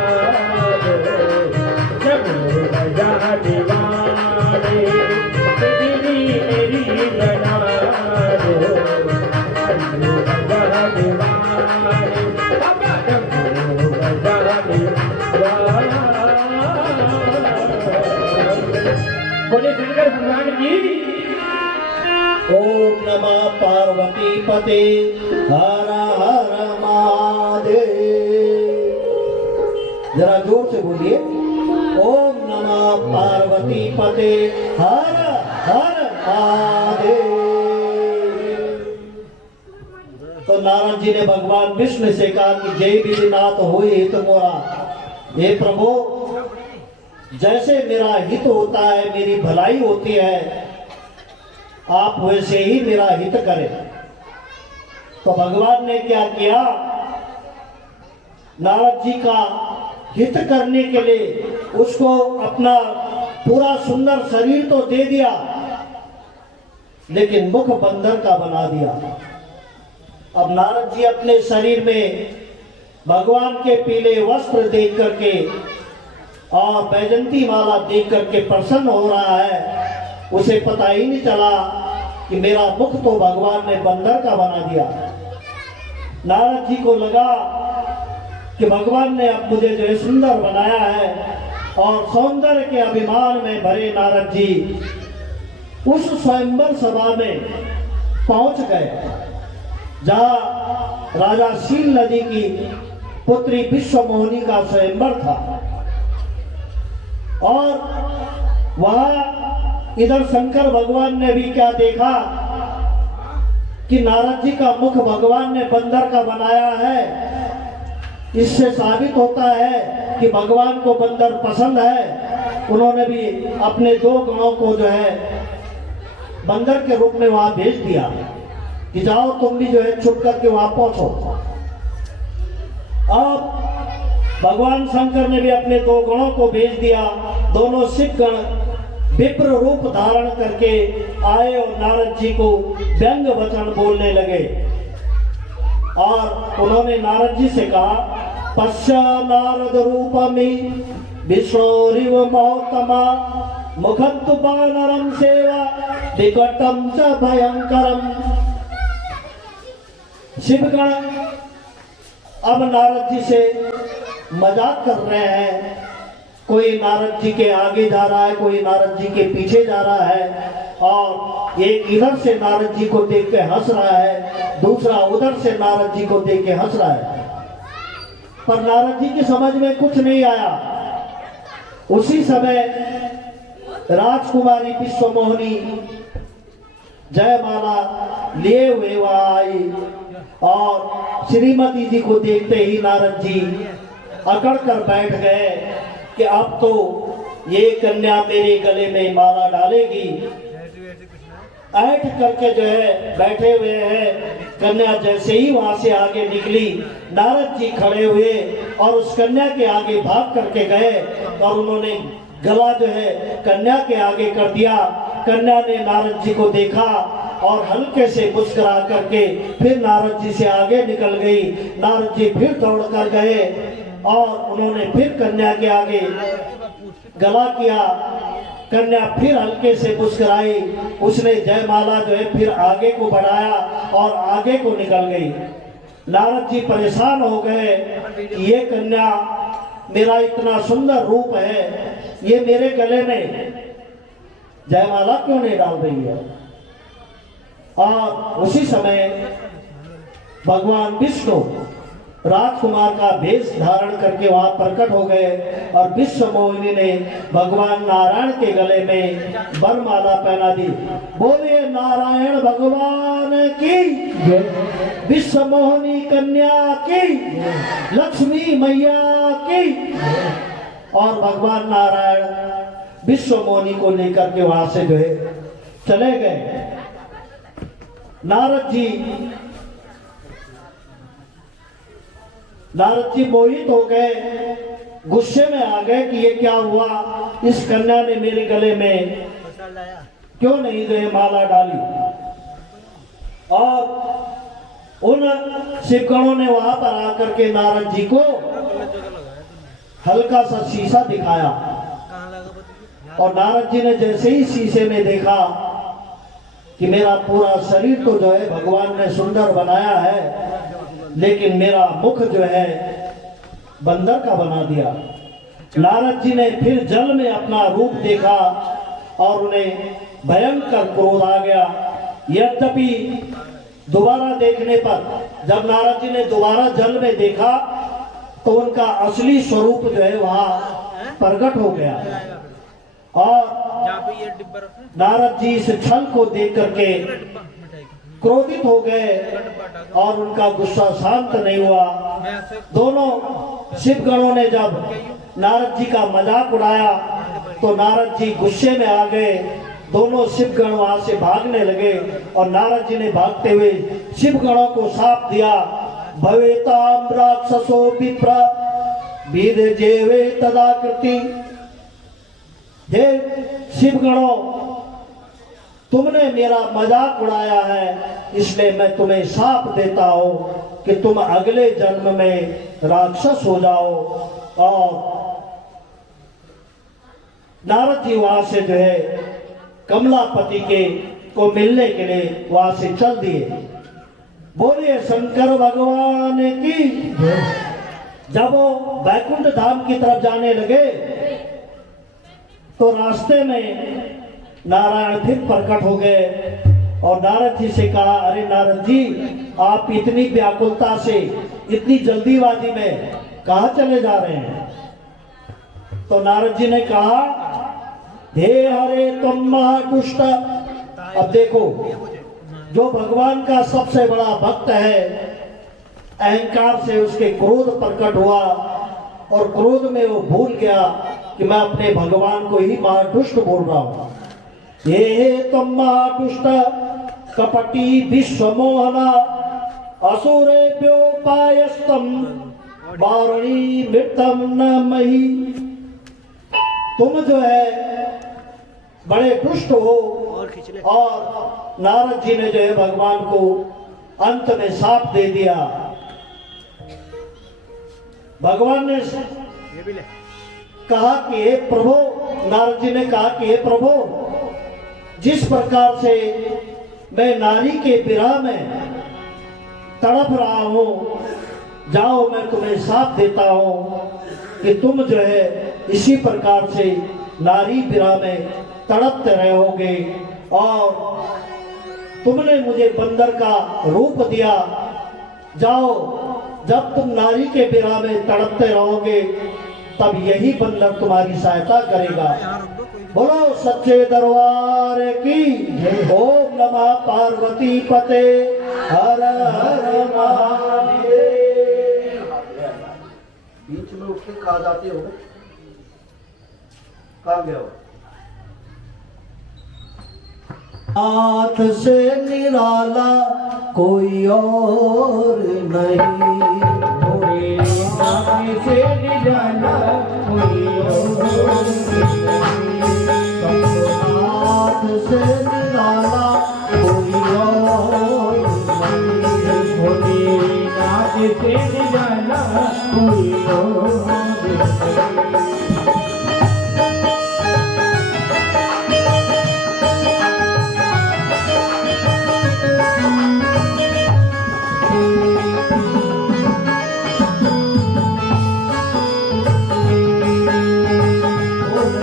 दो जब बजाने वाले मेरी बना दो बजाने वाले बाबा जब बजाने वाले बोले शंकर भगवान की ओम नमः पार्वती पते हर हर महादेव। जरा जोर से बोलिए ओम नमः पार्वती पते हर हर महादेव। तो नारद जी ने भगवान विष्णु से कहा कि जय विधिनाथ होए हित मोरा। हे प्रभु, जैसे मेरा हित होता है, मेरी भलाई होती है, आप वैसे ही मेरा हित करें। तो भगवान ने क्या किया, नारद जी का हित करने के लिए उसको अपना पूरा सुंदर शरीर तो दे दिया, लेकिन मुख बंदर का बना दिया। अब नारद जी अपने शरीर में भगवान के पीले वस्त्र देख करके और बैजंती माला देख करके प्रसन्न हो रहा है। उसे पता ही नहीं चला कि मेरा मुख तो भगवान ने बंदर का बना दिया। नारद जी को लगा कि भगवान ने अब मुझे जो है सुंदर बनाया है, और सौंदर्य के अभिमान में भरे नारद जी उस स्वयंवर सभा में पहुंच गए जहां राजा शील नदी की पुत्री विश्वमोहिनी का स्वयंवर था। और वहां इधर शंकर भगवान ने भी क्या देखा कि नारद जी का मुख भगवान ने बंदर का बनाया है। इससे साबित होता है कि भगवान को बंदर पसंद है। उन्होंने भी अपने 2 गणों को जो है बंदर के रूप में वहां भेज दिया कि जाओ तुम भी जो है छुप करके वहां पहुंचो। अब भगवान शंकर ने भी अपने 2 गणों को भेज दिया। दोनों सिख गण विप्र रूप धारण करके आए और नारद जी को व्यंग वचन बोलने लगे। और उन्होंने नारद जी से कहा, पश्य नारद रूपमि विष्णुरिव महोत्तमा मुखत्तु वानरं सेवा विकटं च भयंकरम। शिवगण अब नारद जी से मजाक कर रहे हैं। कोई नारद जी के आगे जा रहा है, कोई नारद जी के पीछे जा रहा है, और एक इधर से नारद जी को देख के हंस रहा है, दूसरा उधर से नारद जी को देख के हंस रहा है। पर नारद जी की समझ में कुछ नहीं आया। उसी समय राजकुमारी विश्वमोहिनी जयमाला लिए हुए वहां आई, और श्रीमती जी को देखते ही नारद जी अकड़ कर बैठ गए कि अब तो ये कन्या मेरे गले में माला डालेगी। ऐठ करके जो है बैठे हुए हैं। कन्या जैसे ही वहां से आगे निकली, नारद जी खड़े हुए और उस कन्या के आगे भाग करके गए और उन्होंने गला जो है कन्या के आगे कर दिया। कन्या ने नारद जी को देखा और हल्के से मुस्कुरा करके फिर नारद जी से आगे निकल गई। नारद जी फिर दौड़ कर गए और उन्होंने फिर कन्या के आगे गला किया। कन्या फिर हल्के से मुस्कुराई, उसने जयमाला जो है फिर आगे को बढ़ाया और आगे को निकल गई। नारद जी परेशान हो गए कि ये कन्या मेरा इतना सुंदर रूप है, ये मेरे गले में जयमाला क्यों नहीं डाल रही है। और उसी समय भगवान विष्णु राजकुमार का भेष धारण करके वहां प्रकट हो गए और विश्व मोहिनी ने भगवान नारायण के गले में वरमाला पहना दी। बोले नारायण भगवान की, विश्व मोहिनी कन्या की, लक्ष्मी मैया की। और भगवान नारायण विश्व मोहिनी को लेकर के वहां से जो है चले गए। नारद जी मोहित हो गए, गुस्से में आ गए कि ये क्या हुआ, इस कन्या ने मेरे गले में क्यों नहीं जो है माला डाली। और उन शिवगणों ने वहां पर आकर के नारद जी को हल्का सा शीशा दिखाया और नारद जी ने जैसे ही शीशे में देखा कि मेरा पूरा शरीर तो जो है भगवान ने सुंदर बनाया है, लेकिन मेरा मुख जो है बंदर का बना दिया। नारद जी ने फिर जल में अपना रूप देखा और उन्हें भयंकर क्रोध आ गया। यद्यपि दोबारा देखने पर जब नारद जी ने दोबारा जल में देखा तो उनका असली स्वरूप जो है वहां प्रकट हो गया। और नारद जी इस छल को देख करके क्रोधित हो गए और उनका गुस्सा शांत नहीं हुआ। दोनों शिवगणों ने जब नारद जी का मजाक उड़ाया तो नारद जी गुस्से में आ गए। दोनों शिवगण वहां से भागने लगे और नारद जी ने भागते हुए शिवगणों को शाप दिया। भवेताम राक्षसो विप्र विदजेवे तदाकृति। हे शिवगणों, तुमने मेरा मजाक उड़ाया है, इसलिए मैं तुम्हें शाप देता हूं कि तुम अगले जन्म में राक्षस हो जाओ। और नारद जी वहां से जो है कमलापति के को मिलने के लिए वहां से चल दिए। बोलिए शंकर भगवान की। जब वो वैकुंठ धाम की तरफ जाने लगे तो रास्ते में नारायण फिर प्रकट हो गए और नारद जी से कहा, अरे नारद जी, आप इतनी व्याकुलता से, इतनी जल्दीबाजी में कहाँ चले जा रहे हैं। तो नारद जी ने कहा, हे हरे तुम महादुष्ट। अब देखो, जो भगवान का सबसे बड़ा भक्त है, अहंकार से उसके क्रोध प्रकट हुआ और क्रोध में वो भूल गया कि मैं अपने भगवान को ही महादुष्ट बोल रहा हूं। हे तुम महादुष्ट कपटी विश्व मोहना असुरेभ्योपायस्तम वारुणी मृतम न मही। तुम जो है बड़े दुष्ट हो। और नारद जी ने जो है भगवान को अंत में शाप दे दिया। भगवान ने कहा कि हे प्रभु, नारद जी ने कहा कि हे प्रभु, जिस प्रकार से मैं नारी के विरह में तड़प रहा हूं, जाओ मैं तुम्हें साथ देता हूं कि तुम जो है इसी प्रकार से नारी विरह में तड़पते रहोगे। और तुमने मुझे बंदर का रूप दिया, जाओ जब तुम नारी के विरह में तड़पते रहोगे तब यही बंदर तुम्हारी सहायता करेगा। बोलो सच्चे दरबार की। ओम नमः पार्वती पते हर हर महादेव। बीच में उठ के कहा जाते हो, कहाँ गए हो? हाथ से निराला कोई और नहीं, नाम से निराला कोई और नहीं। हाथ से निराला कोई से निराला कोई और नहीं।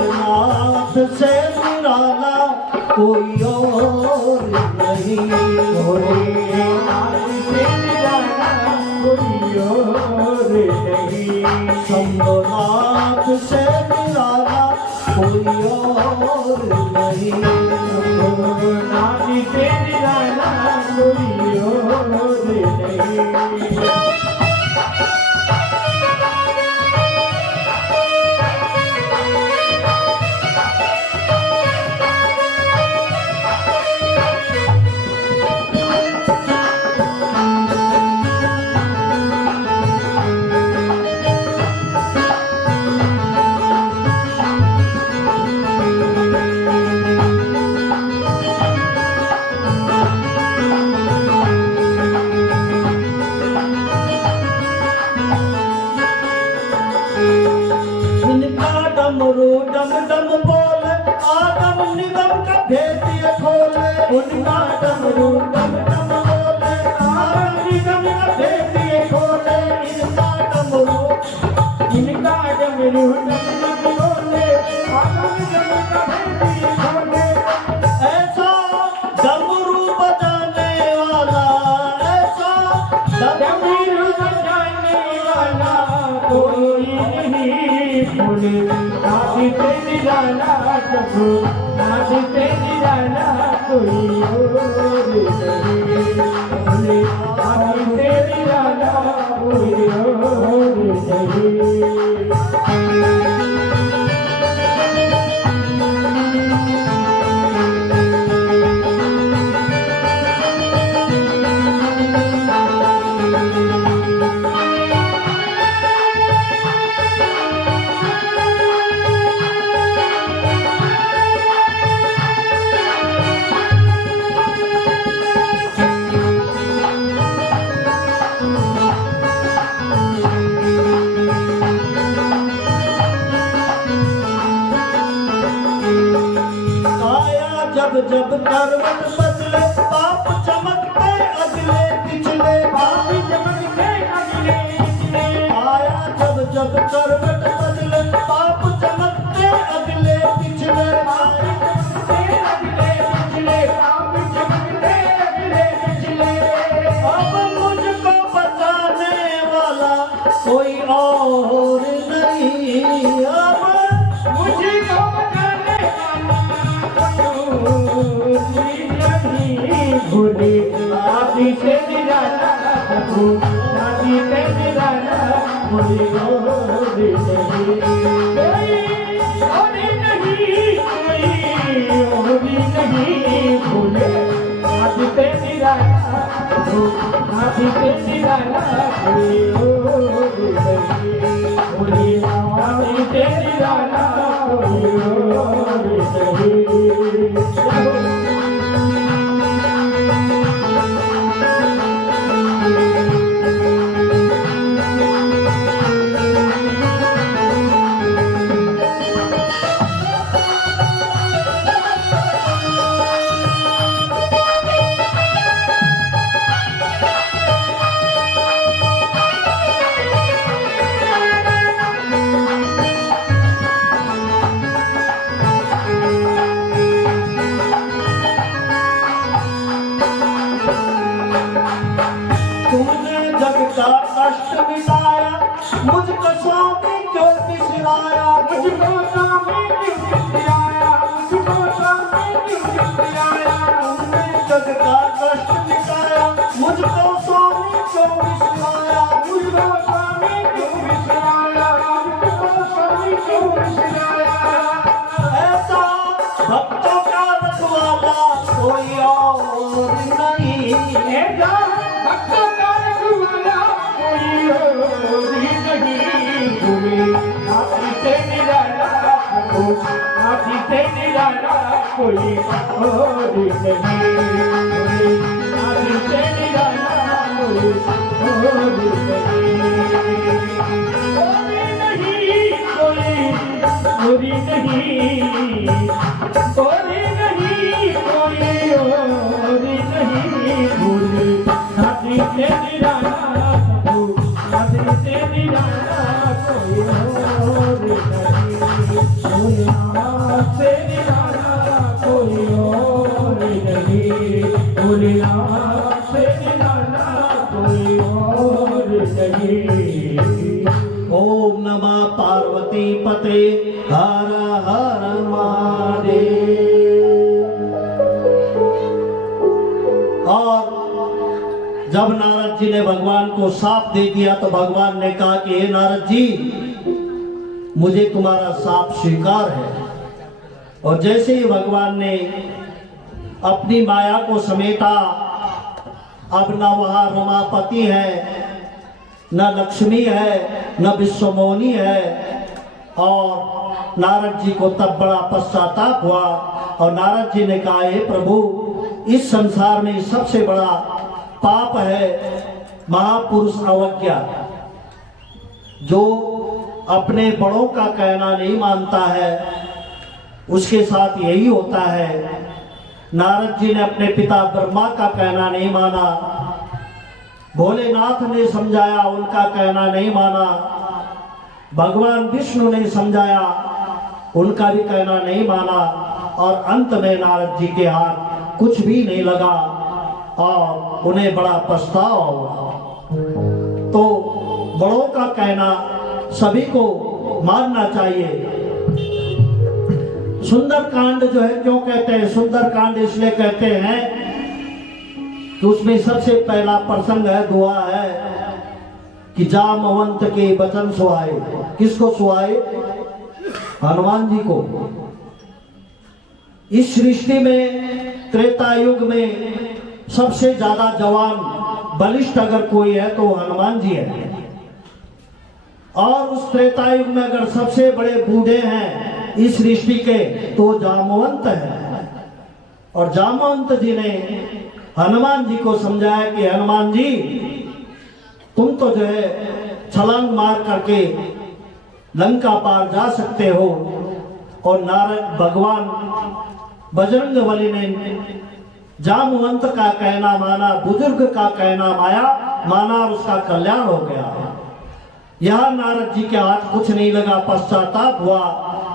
भोलेनाथ से निराला कोई और नहीं। भोलेनाथ से निराला कोई और नहीं। शंभुनाथ से निराला कोई और नहीं। शंभुनाथ से निराला कोई और नहीं। डमरू डम डम बोले आदम निगम का भेद ये खोले। उनका डमरू डम डम बोले आदम निगम का भेद ये खोले। इनका डमरू डम डम बोले आदम निगम का भेद ये खोले। ऐसा डमरू बजाने वाला, ऐसा डमरू बजाने वाला कोई नहीं। भोलेनाथ से निराला शंभुनाथ से निराला कोई और नहीं। भोलेनाथ से निराला कोई और नहीं। जब करवट बदले पाप चमकते अगले पिछले। पाप चमकते अगले पिछले। आया जब करवट बदले पाप चमकते अगले पिछले। अगले पिछले पाप चमकते अगले पिछले। अब मुझको बचाने वाला कोई और नहीं। अब मुझको बचाने वाला भोलेनाथ से निराला शंभुनाथ से निराला कोई और नहीं। कोई और नहीं। भोलेनाथ से निराला शंभुनाथ से निराला कोई और नहीं। भोलेनाथ से निराला कोई और नहीं। तुमने जग का कष्ट मिटाया मुझको स्वामी क्यों बिसराया। मुझको स्वामी क्यों बिसराया। मुझको स्वामी क्यों बिसराया। तुमने जग का कष्ट मिटाया मुझको स्वामी क्यों बिसराया। मुझको स्वामी क्यों बिसराया। मुझको स्वामी क्यों बिसराया। ऐसा भक्तों का रखवाला कोई और नहीं। ऐसा भक्तों का रखवाला कोई और नहीं। भोलेनाथ से निराला शंभुनाथ से निराला कोई और नहीं। भोलेनाथ से निराला कोई और नहीं। नगरी से निराला प्रभु, नगरी से निराला कोई और नहीं, भोलेनाथ से निराला कोई और नहीं, भोलेनाथ से निराला कोई और नहीं। ओम नमः पार्वती पते हर हर महादेव। और जब नारद जी ने भगवान को साप दे दिया तो भगवान ने कहा कि हे नारद जी, मुझे तुम्हारा साप स्वीकार है। और जैसे ही भगवान ने अपनी माया को समेटा, अब न वहां रमापति है, न लक्ष्मी है, न विश्वमोनी है। और नारद जी को तब बड़ा पश्चाताप हुआ और नारद जी ने कहा, हे प्रभु, इस संसार में सबसे बड़ा पाप है महापुरुष अवज्ञा, जो अपने बड़ों का कहना नहीं मानता है, उसके साथ यही होता है। नारद जी ने अपने पिता ब्रह्मा का कहना नहीं माना, भोलेनाथ ने समझाया, उनका कहना नहीं माना, भगवान विष्णु ने समझाया, उनका भी कहना नहीं माना, और अंत में नारद जी के हाथ कुछ भी नहीं लगा और उन्हें बड़ा पछतावा हुआ। तो बड़ों का कहना सभी को मानना चाहिए। सुंदरकांड जो है क्यों कहते हैं सुंदरकांड? इसलिए कहते हैं कि उसमें सबसे पहला प्रसंग है, दुआ है कि जामवंत के वचन सुहाए। किसको सुहाए? हनुमान जी को। इस सृष्टि में त्रेता युग में सबसे ज्यादा जवान बलिष्ठ अगर कोई है तो हनुमान जी है। और उस त्रेता युग में अगर सबसे बड़े बूढ़े हैं इस सृष्टि के तो जामवंत है। और जामवंत जी ने हनुमान जी को समझाया कि हनुमान जी, तुम तो जो है छलांग मार करके लंका पार जा सकते हो। और नारद भगवान बजरंगबली ने जामवंत का कहना माना, बुजुर्ग का कहना माना और उसका कल्याण हो गया। यह नारद जी के हाथ कुछ नहीं लगा, पश्चाताप हुआ।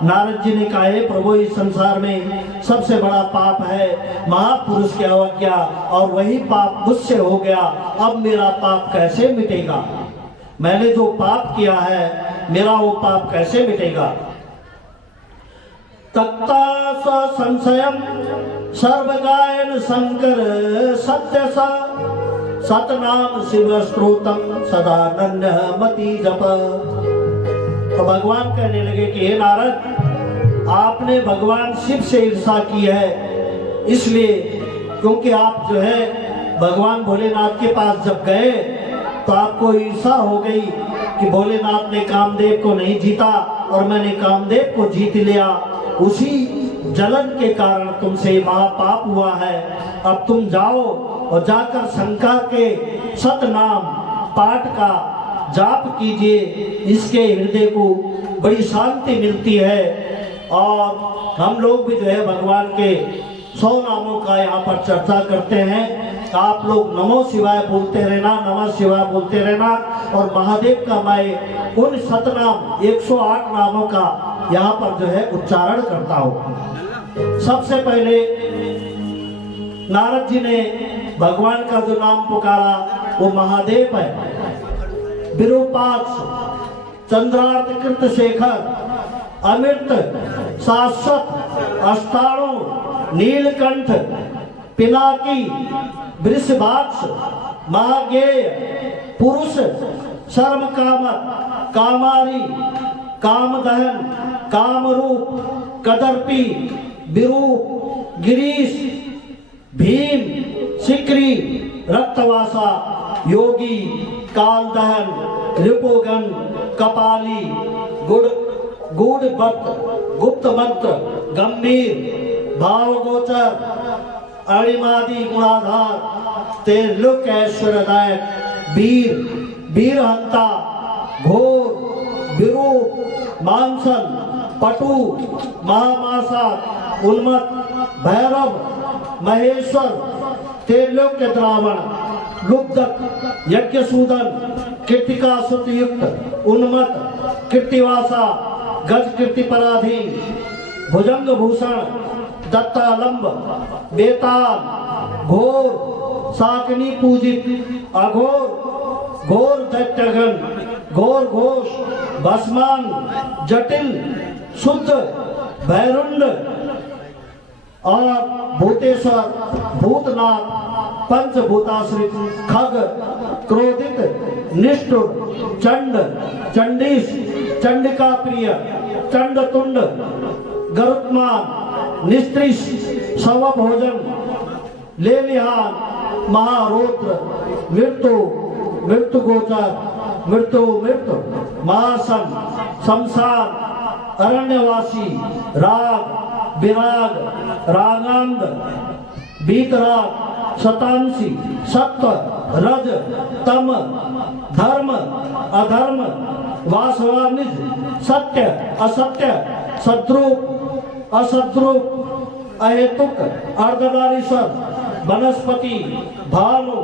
नारद जी ने कहा, हे प्रभु, इस संसार में सबसे बड़ा पाप है महापुरुष की अवज्ञा, और वही पाप मुझसे हो गया। अब मेरा पाप कैसे मिटेगा? मैंने जो पाप किया है मेरा वो पाप कैसे मिटेगा? तक्ता स संशयम सर्वगायन शंकर सत्य सा सतनाम शिव स्त्रोतम सदानंद मति जप। तो भगवान कहने लगे कि हे नारद, आपने भगवान शिव से ईर्षा की है, इसलिए क्योंकि आप जो है भगवान भोलेनाथ के पास जब गए तो आपको ईर्षा हो गई कि भोलेनाथ ने कामदेव को नहीं जीता और मैंने कामदेव को जीत लिया। उसी जलन के कारण तुमसे महापाप हुआ है। अब तुम जाओ और जाकर शंकर के सतनाम पाठ का जाप कीजिए, इसके हृदय को बड़ी शांति मिलती है। और हम लोग भी जो है भगवान के 100 नामों का यहाँ पर चर्चा करते हैं। आप लोग नमो शिवाय बोलते रहना, नमः शिवाय बोलते रहना। और महादेव का मैं उन सतनाम 108 नामों का यहाँ पर जो है उच्चारण करता हूँ। सबसे पहले नारद जी ने भगवान का जो नाम पुकारा वो महादेव है। विरूपाक्ष, चंद्रार्थ कृत शेखर, अमृत, शाश्वत, अष्टाणु, नीलकंठ, पिनाकी, वृषभाक्ष, महागेय, पुरुष, शर्म कामक, कामारी, कामदहन, कामरूप, कदर्पी, विरूप, गिरीश, भीम, सिक्री, रक्तवासा, योगी, कालदहन, रिपुगन, कपाली, गूढ़ भक्त, गुप्त मंत्र, गंभीर, भावगोचर, अणिमादि गुणाधार, तेलुक ऐश्वर्यदायक, वीर, वीरहंता, घोर, विरूप, मांसल, पटु, महामासा, उन्मत्त, भैरव, महेश्वर, तेलोक के द्रावण, लुब्धक यज्ञसूदन कीर्तिका सुतयुक्त उन्मत कीर्तिवासा गज कीर्ति पराधीन भुजंग भूषण दत्तालंब बेताल घोर साकनी पूजित अघोर घोर दैत्यगण घोर घोष भस्मान जटिल शुद्ध भैरुंड और भूतेश्वर भूतनाथ पंचभूताश्रित खग क्रोधित निष्ठुर चंड चंडीश चंडिका प्रिय चंडतुंड गरुत्मान निस्त्रिश शवभोजन लेलिहान महारुद्र मृत्यु मृत्यु गोचर मृत्यु मृत्यु महासन शमशान अरण्यवासी राग विराग रागांग बीतराग शतांशी सत्व रज तम धर्म अधर्म वासवानिज सत्य असत्य सद्रूप असद्रूप अहेतुक अर्धनारीश्वर वनस्पति भानु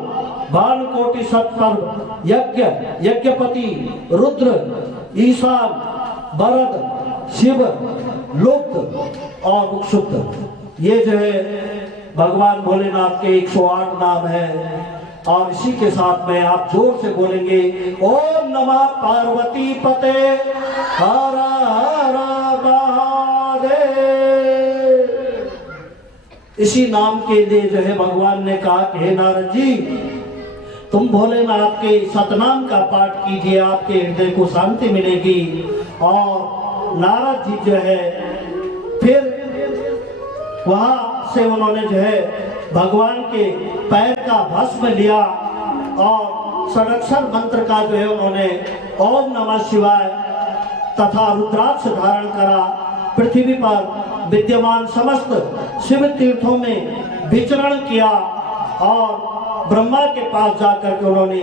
भानुकोटि सत्पर्व यज्ञ यज्ञपति रुद्र ईशान भरद शिव लुप्त और उक्षुप्त ये जो है भगवान भोलेनाथ के 108 नाम है। और इसी के साथ में आप जोर से बोलेंगे ओम नमः पार्वती पते हर हर महादेव। इसी नाम के लिए जो है भगवान ने कहा कि हे नारद जी तुम भोलेनाथ के सतनाम का पाठ कीजिए, आपके हृदय को शांति मिलेगी। और नारद जी जो है फिर वहां से उन्होंने जो है भगवान के पैर का भस्म लिया और षडक्षर मंत्र का जो है उन्होंने ओम नमः शिवाय तथा रुद्राक्ष धारण करा। पृथ्वी पर विद्यमान समस्त शिव तीर्थों में विचरण किया और ब्रह्मा के पास जाकर के उन्होंने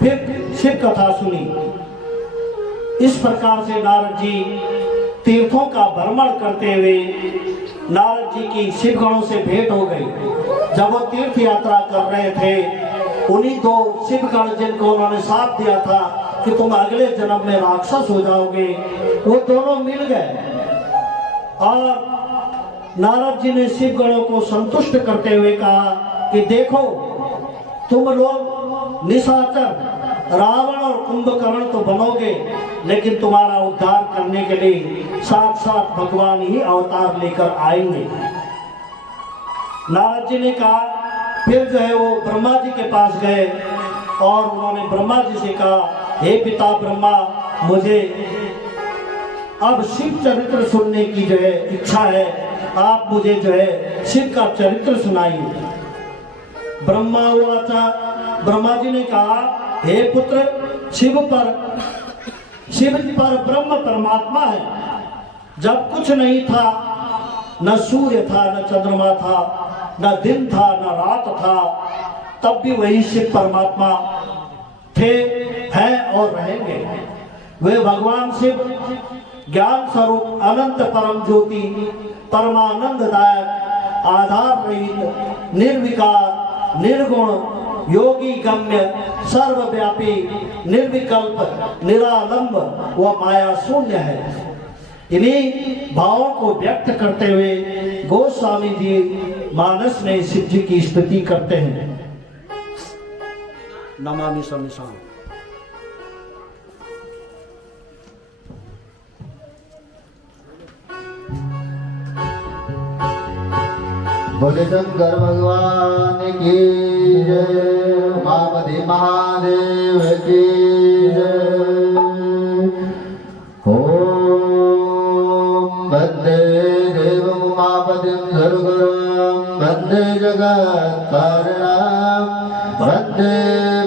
फिर शिव कथा सुनी। इस प्रकार से नारद जी तीर्थों का भ्रमण करते हुए नारद जी की शिव गणों से भेंट हो गई। जब वो तीर्थ यात्रा कर रहे थे उन्हीं दो शिव गण जिनको उन्होंने साथ दिया था कि तुम अगले जन्म में राक्षस हो जाओगे, वो दोनों मिल गए। और नारद जी ने शिव गणों को संतुष्ट करते हुए कहा कि देखो तुम लोग निशाचर रावण और कुंभकर्ण तो बनोगे, लेकिन तुम्हारा उद्धार करने के लिए साक्षात भगवान ही अवतार लेकर आएंगे। नारद जी ने कहा, फिर जो है वो ब्रह्मा जी के पास गए और उन्होंने ब्रह्मा जी से कहा, हे पिता ब्रह्मा, मुझे अब शिव चरित्र सुनने की जो है इच्छा है, आप मुझे जो है शिव का चरित्र सुनाइए। ब्रह्मा जी ने कहा, हे पुत्र, शिव पर ब्रह्म परमात्मा है। जब कुछ नहीं था, न सूर्य था, न चंद्रमा था, न दिन था, न रात था, तब भी वही शिव परमात्मा थे, हैं और रहेंगे। वे भगवान शिव ज्ञान स्वरूप अनंत परम ज्योति परमानंददायक आधार रहित निर्विकार निर्गुण योगी गम्य सर्वव्यापी निर्विकल्प निरालंब व माया शून्य है। इन्हीं भावों को व्यक्त करते हुए गोस्वामी जी मानस में शिव जी की स्तुति करते हैं। नमामि समीशान। बोले शंकर भगवान की जय, उमापति महादेव की जय। ओम वंदे देवम् उमापतिं सर्वगुरुं वंदे जगत्कारणं वंदे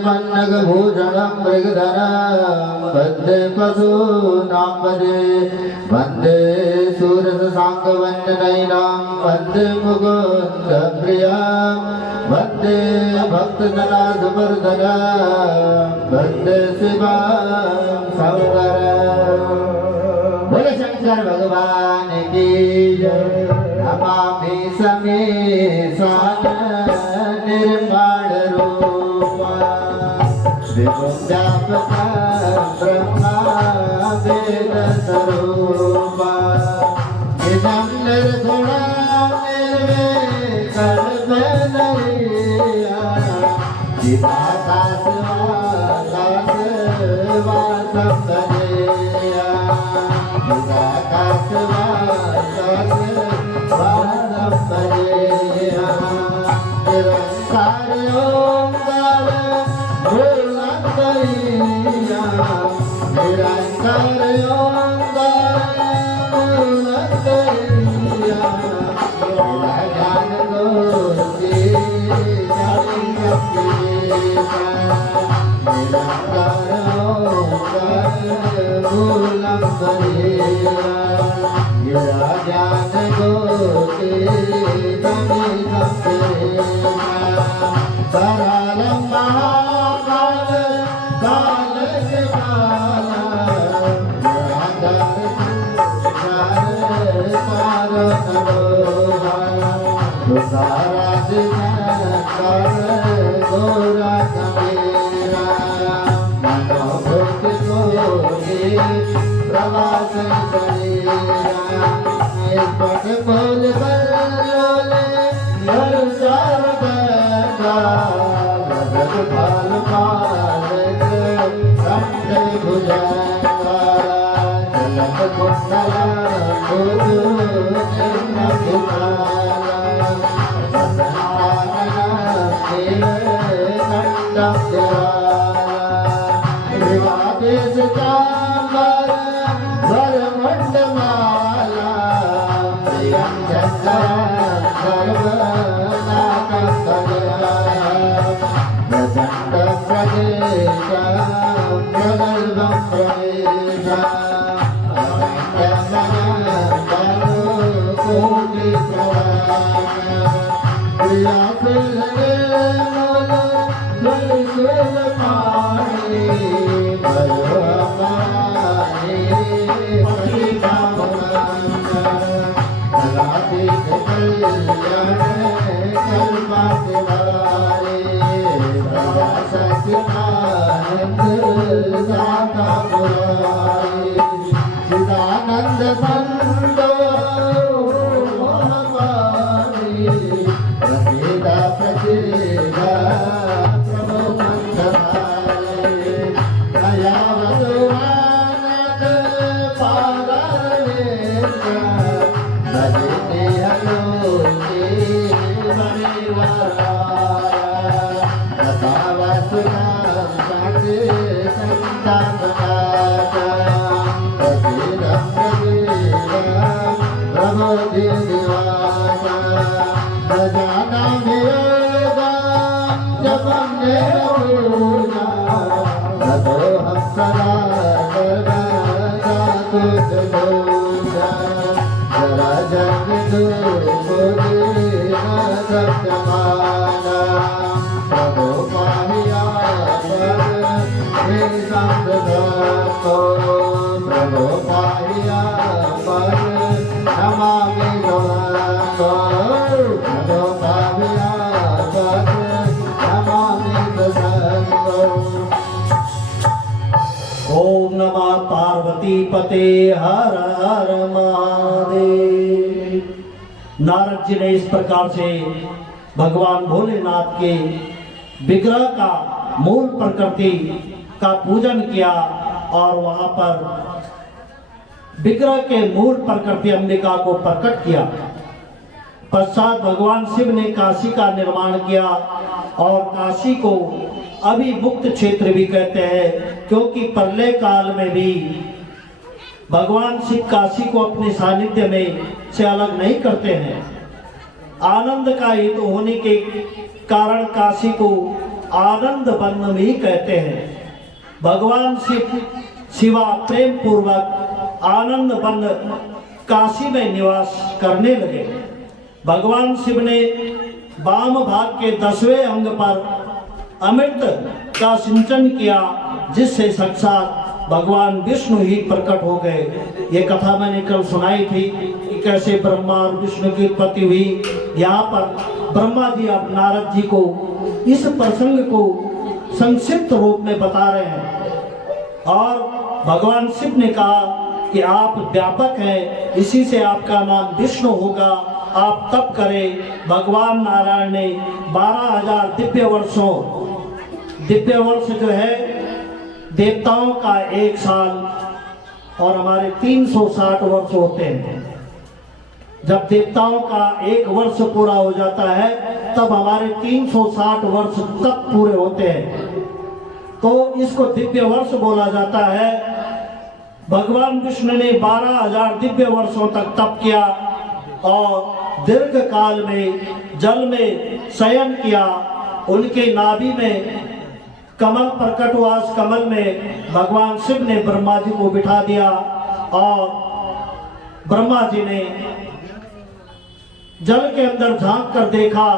पन्नगभूषणं मृगधरं वंदे पशूनां पदे वंदे सूरजसाङ्गवन्दनैनं वंदे मुकुन्दप्रियं वंदे भक्तजनार्दनवर्धनं वंदे शिवं शङ्करं। बोले शंकर भगवान की जय। नमामि समीशान निर्मल रूप व्यापका ब्रह्मा वेद स्वरूपा निजं निर्गुणा निर्विकल्प नैया ओम नमः पार्वती पते हर हर महादेव। नारद जी ने इस प्रकार से भगवान भोलेनाथ के विग्रह का मूल प्रकृति का पूजन किया और वहां पर विग्रह के मूल प्रकृति अंबिका को प्रकट किया। पश्चात भगवान शिव ने काशी का निर्माण किया और काशी को अभी मुक्त क्षेत्र भी कहते हैं, क्योंकि प्रलय काल में भी भगवान शिव काशी को अपने सानिध्य में से अलग नहीं करते हैं। आनंद का हेतु होने के कारण काशी को आनंद वन भी कहते हैं। भगवान शिवा प्रेम पूर्वक आनंद वन काशी में निवास करने लगे। भगवान शिव ने वाम भाग के 10वें अंग पर अमृत का सिंचन किया, जिससे साक्षात भगवान विष्णु ही प्रकट हो गए। ये कथा मैंने कल सुनाई थी कि कैसे ब्रह्मा और विष्णु की उत्पत्ति हुई। यहाँ पर ब्रह्मा जी अब नारद जी को इस प्रसंग को संक्षिप्त रूप में बता रहे हैं। और भगवान शिव ने कहा कि आप व्यापक हैं, इसी से आपका नाम विष्णु होगा, आप तप करें। भगवान नारायण ने 12,000 दिव्य वर्ष जो है देवताओं का 1 साल और हमारे 360 वर्ष होते हैं। जब देवताओं का 1 वर्ष पूरा हो जाता है तब हमारे 360 वर्ष तब पूरे होते हैं, तो इसको दिव्य वर्ष बोला जाता है। भगवान विष्णु ने 12,000 दिव्य वर्षों तक तप किया और दीर्घ काल में जल में शयन किया। उनके नाभि में कमल प्रकट हुआ, उस कमल में भगवान शिव ने ब्रह्मा जी को बिठा दिया और ब्रह्मा जी ने जल के अंदर झांक कर देखा,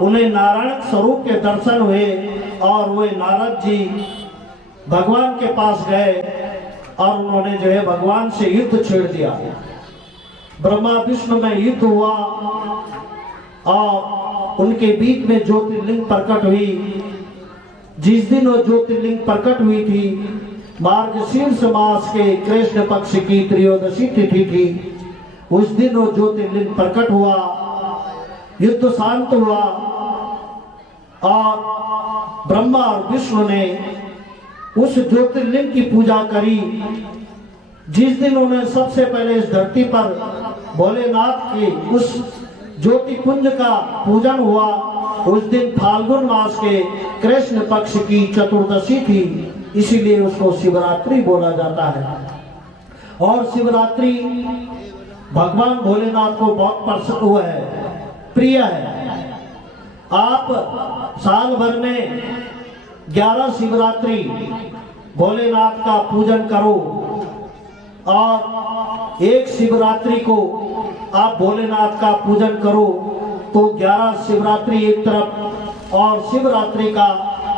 उन्हें नारायण स्वरूप के दर्शन हुए और वे नारद जी भगवान के पास गए और उन्होंने जो है भगवान से युद्ध छेड़ दिया। ब्रह्मा विष्णु में युद्ध हुआ और उनके बीच में ज्योतिर्लिंग प्रकट हुई। जिस दिन वो ज्योतिर्लिंग प्रकट हुई थी, मार्गशीर्ष मास के कृष्ण पक्ष की त्रयोदशी तिथि थी, उस दिन वो ज्योतिर्लिंग प्रकट हुआ, युद्ध शांत हुआ और ब्रह्मा और विष्णु ने उस ज्योतिर्लिंग की पूजा करी। जिस दिन उन्हें सबसे पहले इस धरती पर भोलेनाथ के उस ज्योतिपुंज का पूजन हुआ, उस दिन फाल्गुन मास के कृष्ण पक्ष की चतुर्दशी थी, इसीलिए उसको शिवरात्रि बोला जाता है। और शिवरात्रि भगवान भोलेनाथ को बहुत पसंद हुआ है, प्रिय है। आप साल भर में 11 शिवरात्रि भोलेनाथ का पूजन करो और एक शिवरात्रि को आप भोलेनाथ का पूजन करो, तो 11 शिवरात्रि एक तरफ और शिवरात्रि का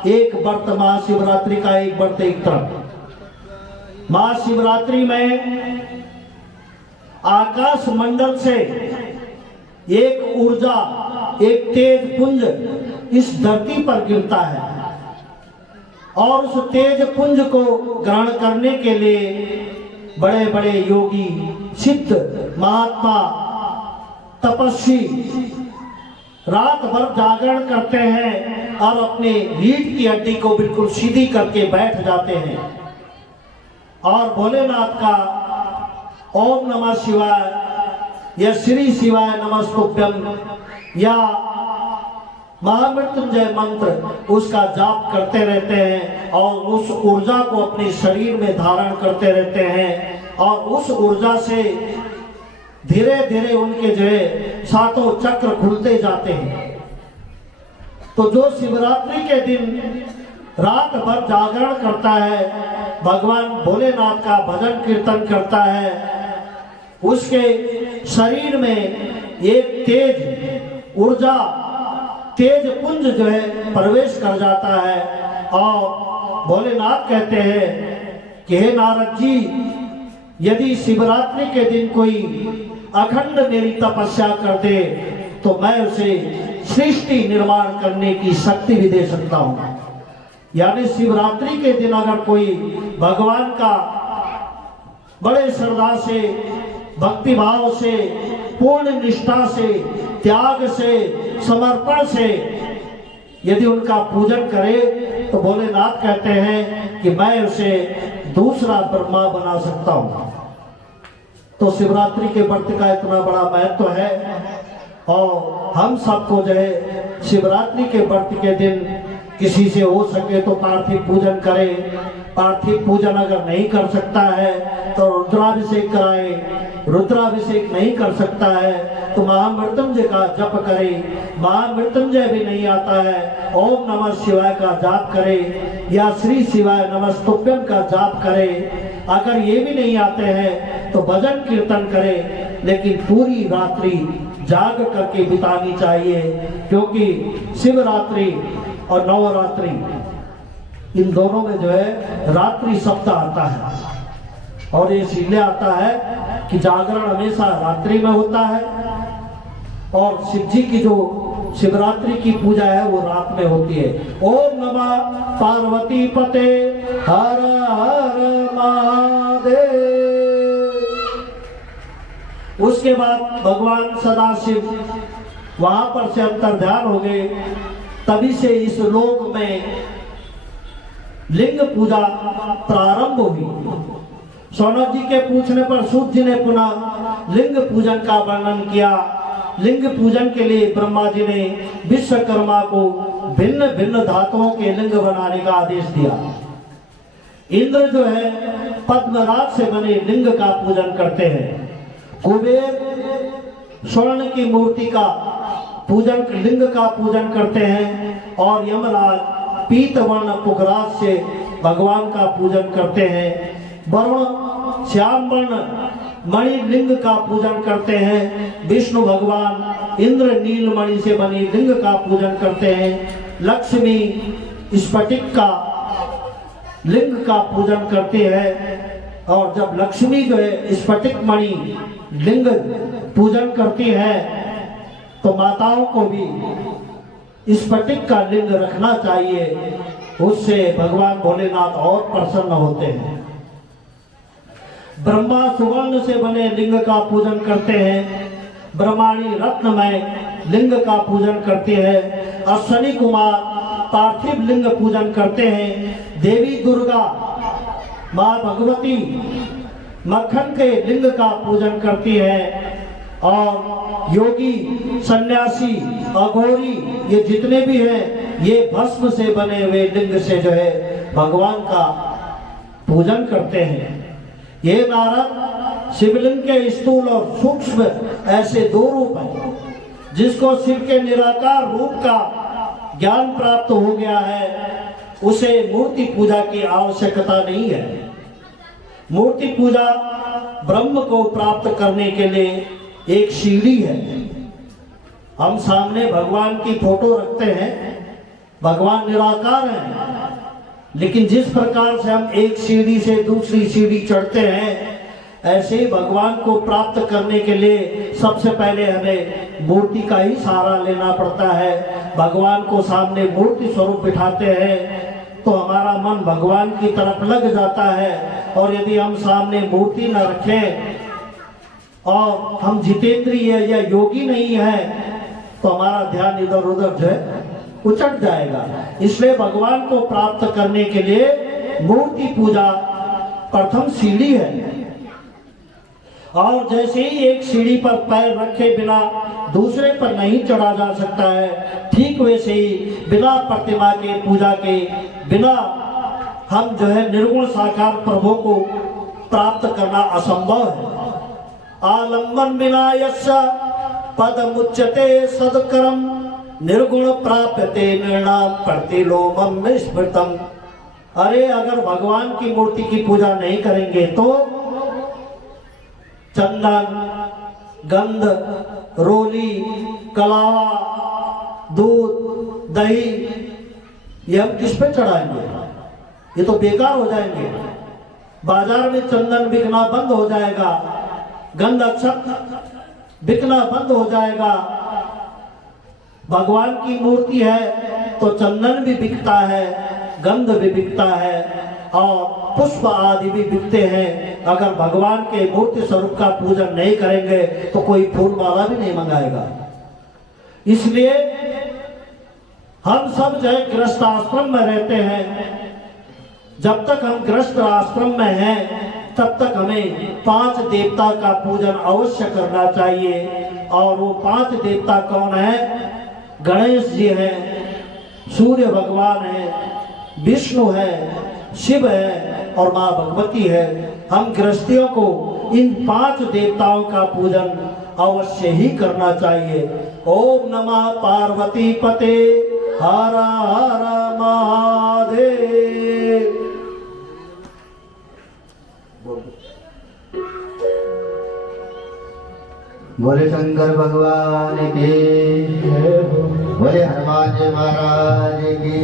एक व्रत, महाशिवरात्रि का एक व्रत एक तरफ। महाशिवरात्रि में आकाश मंडल से एक ऊर्जा, एक तेज पुंज इस धरती पर गिरता है और उस तेज पुंज को ग्रहण करने के लिए बड़े बड़े योगी, सिद्ध, महात्मा, तपस्वी रात भर जागरण करते हैं और अपने रीढ़ की हड्डी को बिल्कुल सीधी करके बैठ जाते हैं और भोलेनाथ का ओम नमः शिवाय या श्री शिवाय नमस्तुभ्यम या महामृत्युंजय मंत्र उसका जाप करते रहते हैं और उस ऊर्जा को अपने शरीर में धारण करते रहते हैं और उस ऊर्जा से धीरे धीरे उनके जो है 7 चक्र खुलते जाते हैं। तो जो शिवरात्रि के दिन रात भर जागरण करता है, भगवान भोलेनाथ का भजन कीर्तन करता है, उसके शरीर में एक तेज ऊर्जा, तेज पुंज जो है प्रवेश कर जाता है और भोलेनाथ कहते हैं कि हे नारद जी, यदि शिवरात्रि के दिन कोई अखंड मेरी तपस्या कर दे तो मैं उसे सृष्टि निर्माण करने की शक्ति भी दे सकता हूं। यानी शिवरात्रि के दिन अगर कोई भगवान का बड़े श्रद्धा से, भक्ति भाव से, पूर्ण निष्ठा से, त्याग से, समर्पण से यदि उनका पूजन करे तो भोलेनाथ कहते हैं कि मैं उसे दूसरा ब्रह्मा बना सकता हूं। तो शिवरात्रि के व्रत का इतना बड़ा महत्व है और हम सबको जो है शिवरात्रि के व्रत के दिन किसी से हो सके तो पार्थिव पूजन करें। पार्थिव पूजन अगर नहीं कर सकता है तो रुद्राभिषेक कराए, रुद्राभिषेक नहीं कर सकता है तो महामृत्युंजय का जप करे, महामृत्युंजय भी नहीं आता है ओम नमः शिवाय का जाप करे या श्री शिवाय नमस्तुभ्यम का जाप करे। अगर ये भी नहीं आते हैं तो भजन कीर्तन करे, लेकिन पूरी रात्रि जाग करके बितानी चाहिए, क्योंकि शिवरात्रि और नवरात्रि इन दोनों में जो है रात्रि शब्द आता है और ये इसलिए आता है कि जागरण हमेशा रात्रि में होता है और शिव जी की जो शिवरात्रि की पूजा है वो रात में होती है। ओम नमः पार्वती पते हर हर महादेव। उसके बाद भगवान सदाशिव वहां पर से अंतर्ध्यान हो गए। तभी से इस लोक में लिंग पूजा प्रारंभ हुई। सौनक जी के पूछने पर सूत जी ने पुनः लिंग पूजन का वर्णन किया। लिंग पूजन के लिए ब्रह्मा जी ने विश्वकर्मा को भिन्न भिन्न धातुओं के लिंग बनाने का आदेश दिया। इंद्र जो है पद्मराज से बने लिंग का पूजन करते हैं। कुबेर स्वर्ण की मूर्ति का पूजन, लिंग का पूजन करते हैं। और यमराज पीतवर्ण पुखराज से भगवान का पूजन करते हैं। वरुण श्याम वर्ण मणि लिंग का पूजन करते हैं। विष्णु भगवान इंद्र नील मणि से बनी लिंग का पूजन करते हैं। लक्ष्मी स्फटिक का लिंग का पूजन करते हैं। और जब लक्ष्मी जो है स्फटिक मणि लिंग पूजन करती है तो माताओं को भी स्फटिक का लिंग रखना चाहिए। उससे भगवान भोलेनाथ और प्रसन्न होते हैं। ब्रह्मा सुवर्ण से बने लिंग का पूजन करते हैं। ब्रह्माणी रत्नमय लिंग का पूजन करते हैं। अश्वनी कुमार पार्थिव लिंग पूजन करते हैं। देवी दुर्गा माँ भगवती मक्खन के लिंग का पूजन करती है। और योगी सन्यासी अघोरी ये जितने भी हैं ये भस्म से बने हुए लिंग से जो है भगवान का पूजन करते हैं। ये नारद शिवलिंग के स्थूल और सूक्ष्म ऐसे दो रूप हैं। जिसको शिव के निराकार रूप का ज्ञान प्राप्त हो गया है उसे मूर्ति पूजा की आवश्यकता नहीं है। मूर्ति पूजा ब्रह्म को प्राप्त करने के लिए एक सीढ़ी है। हम सामने भगवान की फोटो रखते हैं, भगवान निराकार हैं, लेकिन जिस प्रकार से हम एक सीढ़ी से दूसरी सीढ़ी चढ़ते हैं ऐसे ही भगवान को प्राप्त करने के लिए सबसे पहले हमें मूर्ति का ही सहारा लेना पड़ता है। भगवान को सामने मूर्ति स्वरूप बिठाते हैं तो हमारा मन भगवान की तरफ लग जाता है। और यदि हम सामने मूर्ति न रखें और हम जितेंद्रिय या योगी नहीं है तो हमारा ध्यान इधर उधर जो है उचट जाएगा। इसलिए भगवान को प्राप्त करने के लिए मूर्ति पूजा प्रथम सीढ़ी है। और जैसे ही एक सीढ़ी पर पैर रखे बिना दूसरे पर नहीं चढ़ा जा सकता है, ठीक वैसे ही बिना प्रतिमा के पूजा के बिना हम जो है निर्गुण साकार प्रभु को प्राप्त करना असंभव है। आलंबन बिना यस्य पदमुच्यते सदकरम निर्गुण प्राप्यते निर्णाम प्रतिलोमम स्मृतम। अरे अगर भगवान की मूर्ति की पूजा नहीं करेंगे तो चंदन, गंध, रोली, कलावा, दूध, दही ये हम किस पे चढ़ाएंगे? ये तो बेकार हो जाएंगे। बाजार में चंदन बिकना बंद हो जाएगा, गंध अक्षत बिकना बंद हो जाएगा। भगवान की मूर्ति है तो चंदन भी बिकता है, गंध भी बिकता है और पुष्प आदि भी बिकते हैं। अगर भगवान के मूर्ति स्वरूप का पूजन नहीं करेंगे तो कोई फूल माला भी नहीं मंगाएगा। इसलिए हम सब जो है गृहस्थ आश्रम में रहते हैं। जब तक हम गृहस्थ आश्रम में हैं तब तक हमें 5 देवता का पूजन अवश्य करना चाहिए। और वो 5 देवता कौन है? गणेश जी हैं, सूर्य भगवान है, विष्णु है, शिव है और माँ भगवती है। हम गृहस्थियों को इन 5 देवताओं का पूजन अवश्य ही करना चाहिए। ओम नमः पार्वती पते हर हर महादेव। बोले शंकर भगवान की, बोले हनुमान जी महाराज की।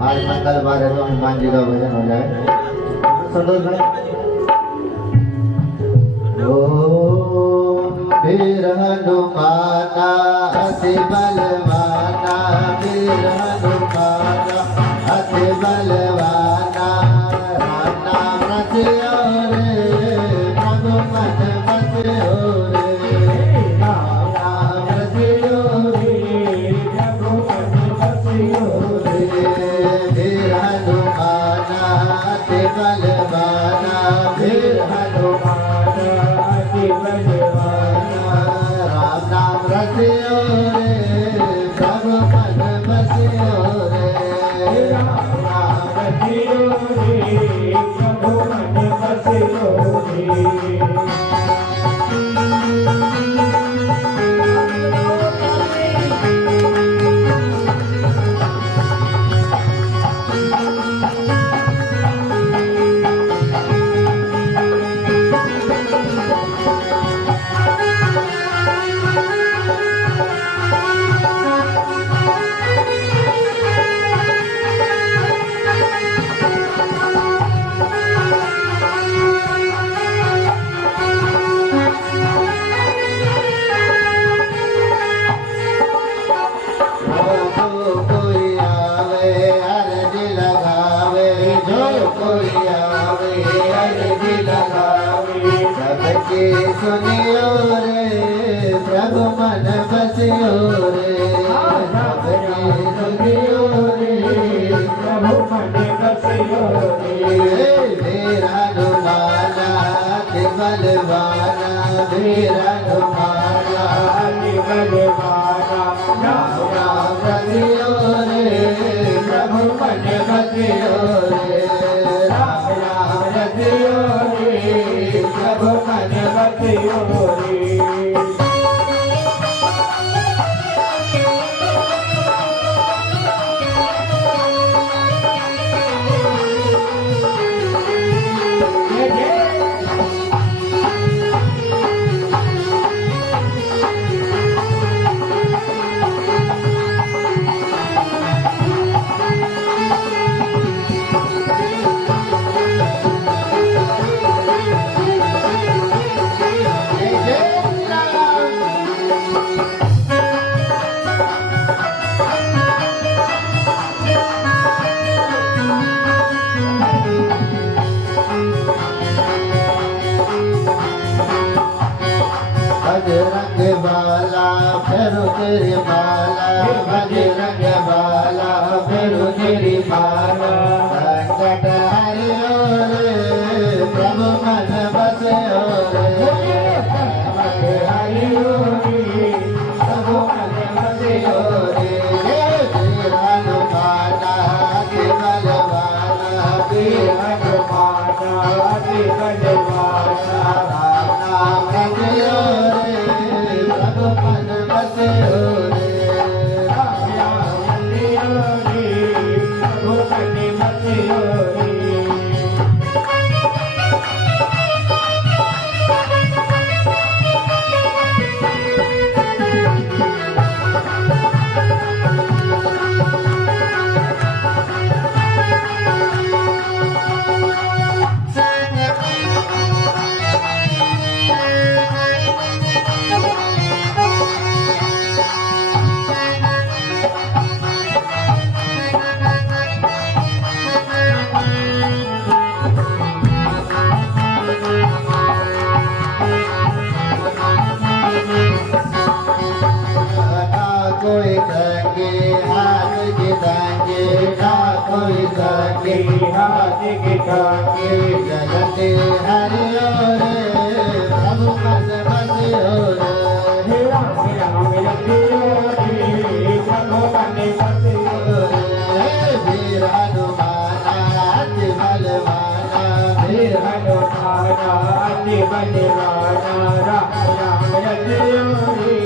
आज मंगलवार है तो हनुमान जी का भजन हो जाए। संतोष भाई। ओम वीर हनुमाना अति बलवाना वीर हनुमाना अति बलवाना राम नाम रसियो रे प्रभु मन बसियो रे राम नाम रसियो रे प्रभु मन बसियो रे वीर हनुमाना अति बलवाना वीर हनुमाना अति बलवाना राम नाम रसियो रे प्रभु मन बसियो रे राम नाम रसियो रे प्रभु मन बसियो रे सुनियो रे प्रभु मन बसियो रे सुनियो रे प्रभु मन बसियो रे वीर हनुमाना अति बलवाना वीर हनुमाना अति बलवाना राम नाम रसियो रे प्रभु मन बसियो रे राम नाम रसियो रे प्रभु मन बसियो रे बजरंग बाला फेरो तेरी माला बजरंग बाला फेरो तेरी माला संकट हरियो रे प्रभु मन बसियो रे संकट हरियो रे प्रभु मन बसियो रे वीर हनुमाना अति बलवाना वीर हनुमाना अति बलवाना राम नाम रसियो प्रभु मन बसियो रे राम नाम रसियो रे प्रभु मन बसियो रे कोई संगे हाथ के संगे ना कोई संगे हाथ के संगे जगते हरियो रे प्रभु मन बसियो रे राम राम रसियो रे प्रभु मन बसियो रे वीर हनुमाना अति बलवाना वीर हनुमाना अति बलवाना राम राम रसियो रे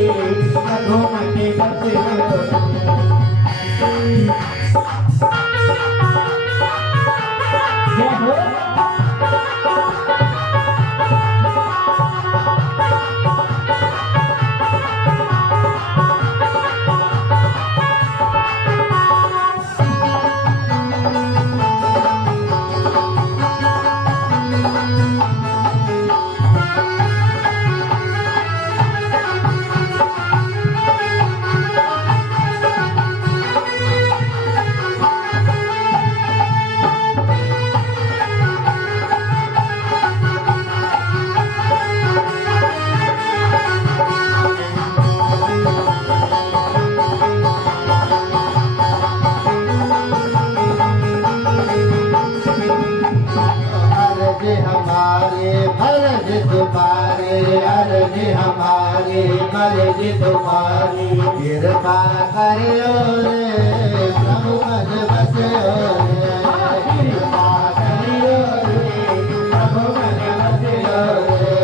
प्रभु मन बसियो जय हो अर्जी हमारी मर्जी तुम्हारी कृपा करियो रे प्रभु मज बसियो रे कृपा करियो रे प्रभु मज बसियो रे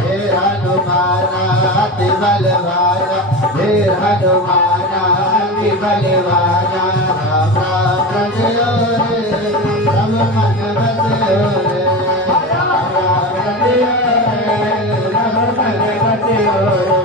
हे हनुमाना अति बलवाना हे हनुमाना अति बलवाना राम राम रजियो रे प्रभु मज बसियो रे राम राम रजियो रे प्रभु मज बसियो रे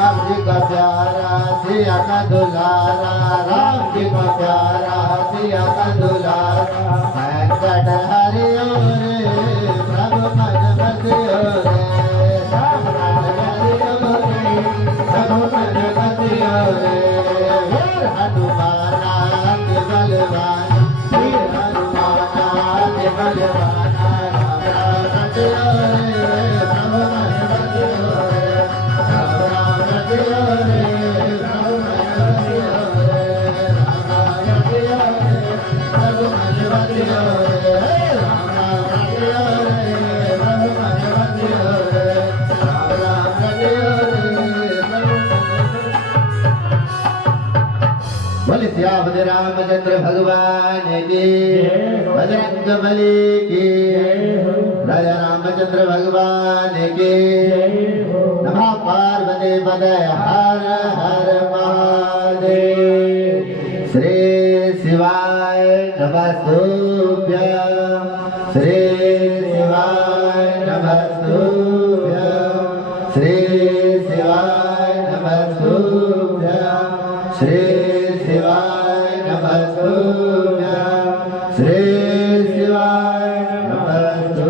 राम जी का प्यारा सिया का दुलारा राम जी का प्यारा सिया का दुलारा वेंकट हरियो रे प्रभु मन बसियो रे राम राम हरियो रे प्रभु मन बसियो रे वीर हनुमाना अति बलवाना वीर हनुमाना अति बलवाना राम राम हरियो रे प्रभु मन बसियो रे राम राम हरियो रे प्रभु मन बसियो रे राम राम हरियो रे प्रभु मन बसियो रे राम राम हरियो रे प्रभु मन बसियो रे राम राम हरियो रे बोले सियापति रामचंद्र भगवान की बजरंग बली की राजा रामचंद्र भगवान की नमः पार्वती पदे हर हर महादेव श्री शिवाय नमस्तुभ्यं श्री शिवाय नमस्तुभ्यं श्री शिवाय नमस्तुभ्यं श्री शिवाय नमस्तुभ्यं श्री शिवाय नमस्तुभ्यं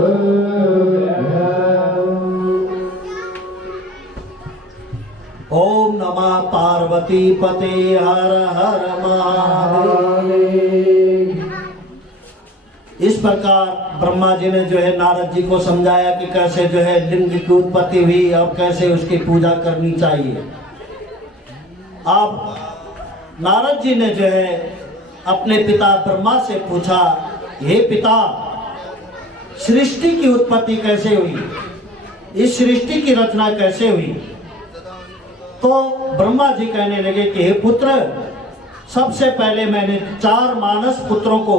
ओम नमः पार्वती पते हर हर महादेव। इस प्रकार ब्रह्मा जी ने जो है नारद जी को समझाया कि कैसे जो है लिंग की उत्पत्ति हुई और कैसे उसकी पूजा करनी चाहिए। अब नारद जी ने जो है अपने पिता ब्रह्मा से पूछा, हे पिता, सृष्टि की उत्पत्ति कैसे हुई, इस सृष्टि की रचना कैसे हुई। तो ब्रह्मा जी कहने लगे कि हे पुत्र, सबसे पहले मैंने 4 मानस पुत्रों को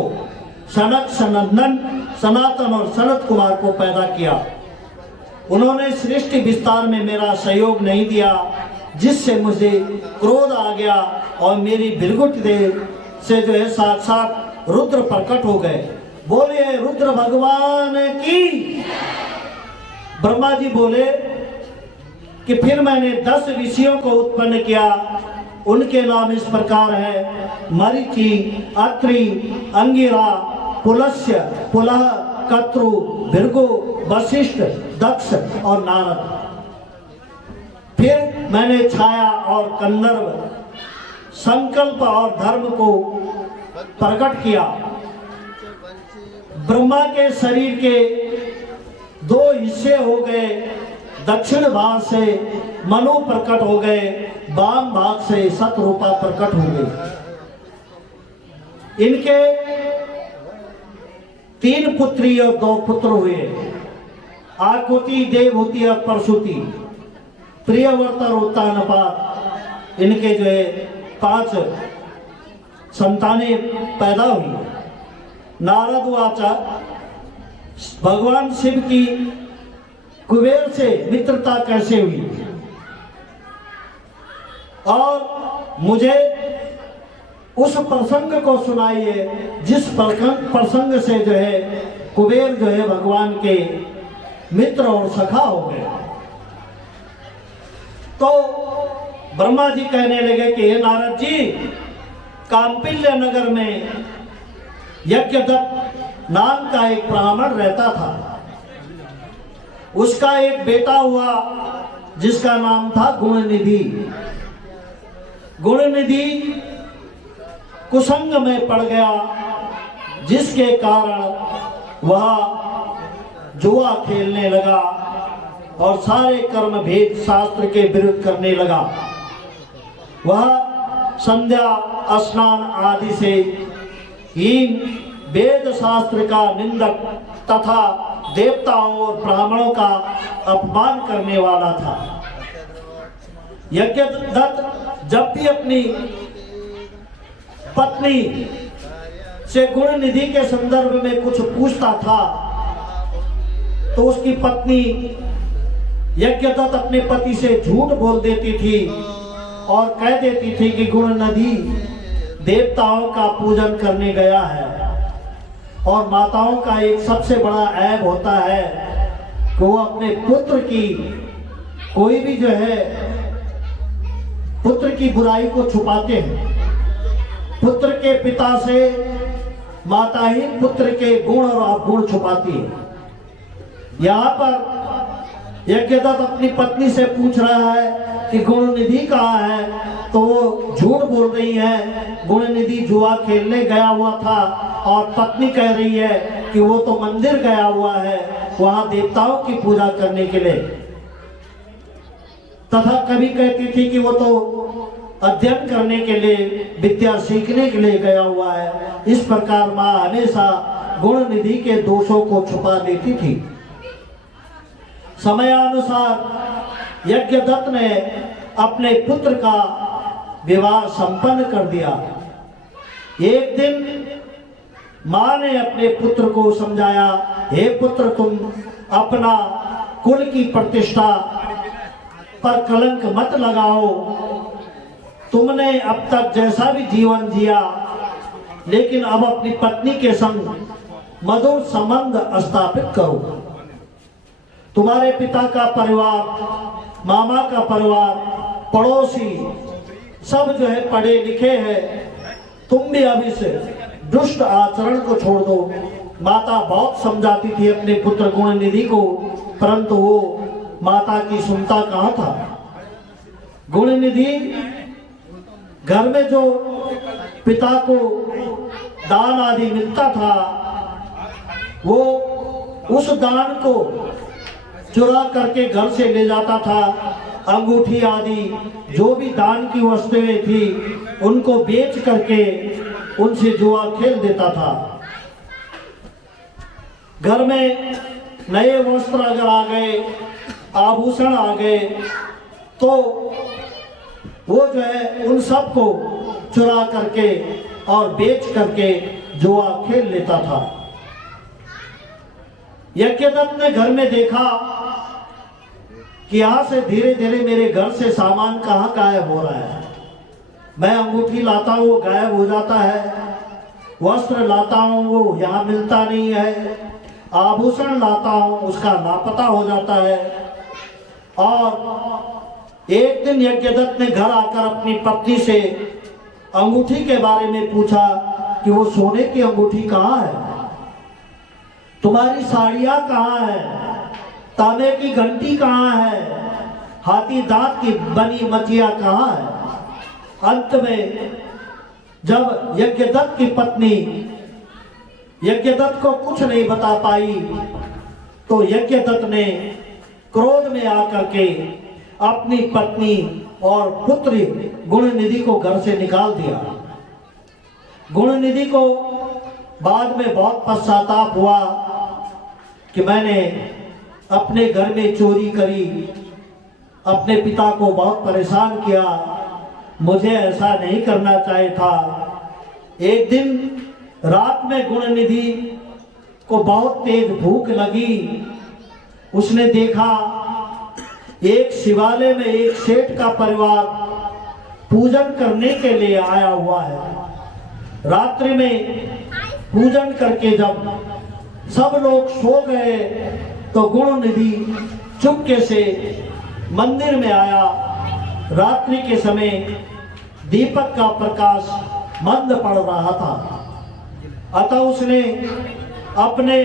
सनक, सनंदन, सनातन और सनत कुमार को पैदा किया। उन्होंने सृष्टि विस्तार में मेरा सहयोग नहीं दिया, जिससे मुझे क्रोध आ गया और मेरी बिरगुट देह से जो है साक्षात रुद्र प्रकट हो गए। बोले रुद्र भगवान की। ब्रह्मा जी बोले कि फिर मैंने 10 ऋषियों को उत्पन्न किया। उनके नाम इस प्रकार है, मरीचि, अत्रि, अंगिरा, पुलस्य, पुलह, कत्रु, भृगु, वशिष्ठ, दक्ष और नारद। फिर मैंने छाया और कंदर्व, संकल्प और धर्म को प्रकट किया। ब्रह्मा के शरीर के 2 हिस्से हो गए। दक्षिण भाग से मनु प्रकट हो गए, वाम भाग से सतरूपा प्रकट हो गई। इनके 3 पुत्री और 2 पुत्र हुए, आकुति, देवहूति और परशुति, प्रियव्रत और उत्तानपाद। इनके जो है 5 संतानें पैदा हुई। नारद वाचा, भगवान शिव की कुबेर से मित्रता कैसे हुई, और मुझे उस प्रसंग को सुनाइए जिस प्रसंग से जो है कुबेर जो है भगवान के मित्र और सखा हो गए। तो ब्रह्मा जी कहने लगे कि हे नारद जी, कांपिल्य नगर में यज्ञदत्त नाम का एक ब्राह्मण रहता था। उसका एक बेटा हुआ जिसका नाम था गुणनिधि। गुणनिधि कुसंग में पड़ गया, जिसके कारण वह जुआ खेलने लगा और सारे कर्म भेद शास्त्र के विरुद्ध करने लगा। वह संध्या स्नान आदि से इन वेद शास्त्र का निंदक तथा देवताओं और ब्राह्मणों का अपमान करने वाला था। यज्ञदत्त जब भी अपनी पत्नी से गुणनिधि के संदर्भ में कुछ पूछता था तो उसकी पत्नी यज्ञदत्त अपने पति से झूठ बोल देती थी और कह देती थी कि गुणनिधि देवताओं का पूजन करने गया है। और माताओं का एक सबसे बड़ा ऐब होता है कि वो अपने पुत्र की कोई भी जो है पुत्र की बुराई को छुपाते हैं। पुत्र के पिता से माता ही पुत्र के गुण और अवगुण छुपाती है। यहाँ पर यज्ञदत्त अपनी पत्नी से पूछ रहा है कि गुणनिधि कहाँ है, तो वो झूठ बोल रही है। गुणनिधि जुआ खेलने गया हुआ था और पत्नी कह रही है कि वो तो मंदिर गया हुआ है वहां देवताओं की पूजा करने के लिए, तथा कभी कहती थी कि वो तो अध्ययन करने के लिए, विद्या सीखने के लिए गया हुआ है। इस प्रकार माँ हमेशा गुणनिधि के दोषों को छुपा देती थी। समयानुसार यज्ञदत्त ने अपने पुत्र का विवाह संपन्न कर दिया। एक दिन माँ ने अपने पुत्र को समझाया, हे पुत्र, तुम अपना कुल की प्रतिष्ठा पर कलंक मत लगाओ। तुमने अब तक जैसा भी जीवन जिया, लेकिन अब अपनी पत्नी के संग मधुर संबंध स्थापित करो। तुम्हारे पिता का परिवार, मामा का परिवार, पड़ोसी सब जो है पढ़े लिखे हैं। तुम भी अब इस दुष्ट आचरण को छोड़ दो। माता बहुत समझाती थी अपने पुत्र गुणनिधि को, परंतु वो माता की सुनता कहाँ था। गुणनिधि घर में जो पिता को दान आदि मिलता था, वो उस दान को चुरा करके घर से ले जाता था। अंगूठी आदि जो भी दान की वस्तुएं थी उनको बेच करके उनसे जुआ खेल देता था। घर में नए वस्त्र अगर आ गए, आभूषण आ गए, तो वो जो है उन सब को चुरा करके और बेच करके जुआ खेल लेता था। यज्ञदत्त ने घर में देखा कि यहाँ से धीरे धीरे मेरे घर से सामान कहाँ गायब हो रहा है। मैं अंगूठी लाता हूँ वो गायब हो जाता है, वस्त्र लाता हूँ वो यहाँ मिलता नहीं है, आभूषण लाता हूँ उसका लापता हो जाता है। और एक दिन यज्ञदत्त ने घर आकर अपनी पत्नी से अंगूठी के बारे में पूछा कि वो सोने की अंगूठी कहाँ है, तुम्हारी साड़ियाँ कहाँ है, तांबे की घंटी कहाँ है, हाथी दांत की बनी मचिया कहाँ है। अंत में जब यज्ञदत्त की पत्नी यज्ञदत्त को कुछ नहीं बता पाई, तो यज्ञदत्त ने क्रोध में आकर के अपनी पत्नी और पुत्री गुणनिधि को घर से निकाल दिया। गुणनिधि को बाद में बहुत पश्चाताप हुआ कि मैंने अपने घर में चोरी करी, अपने पिता को बहुत परेशान किया, मुझे ऐसा नहीं करना चाहिए था। एक दिन रात में गुणनिधि को बहुत तेज भूख लगी। उसने देखा एक शिवालय में एक सेठ का परिवार पूजन करने के लिए आया हुआ है। रात्रि में पूजन करके जब सब लोग सो गए तो गुण निधि चुपके से मंदिर में आया। रात्रि के समय दीपक का प्रकाश मंद पड़ रहा था, अतः उसने अपने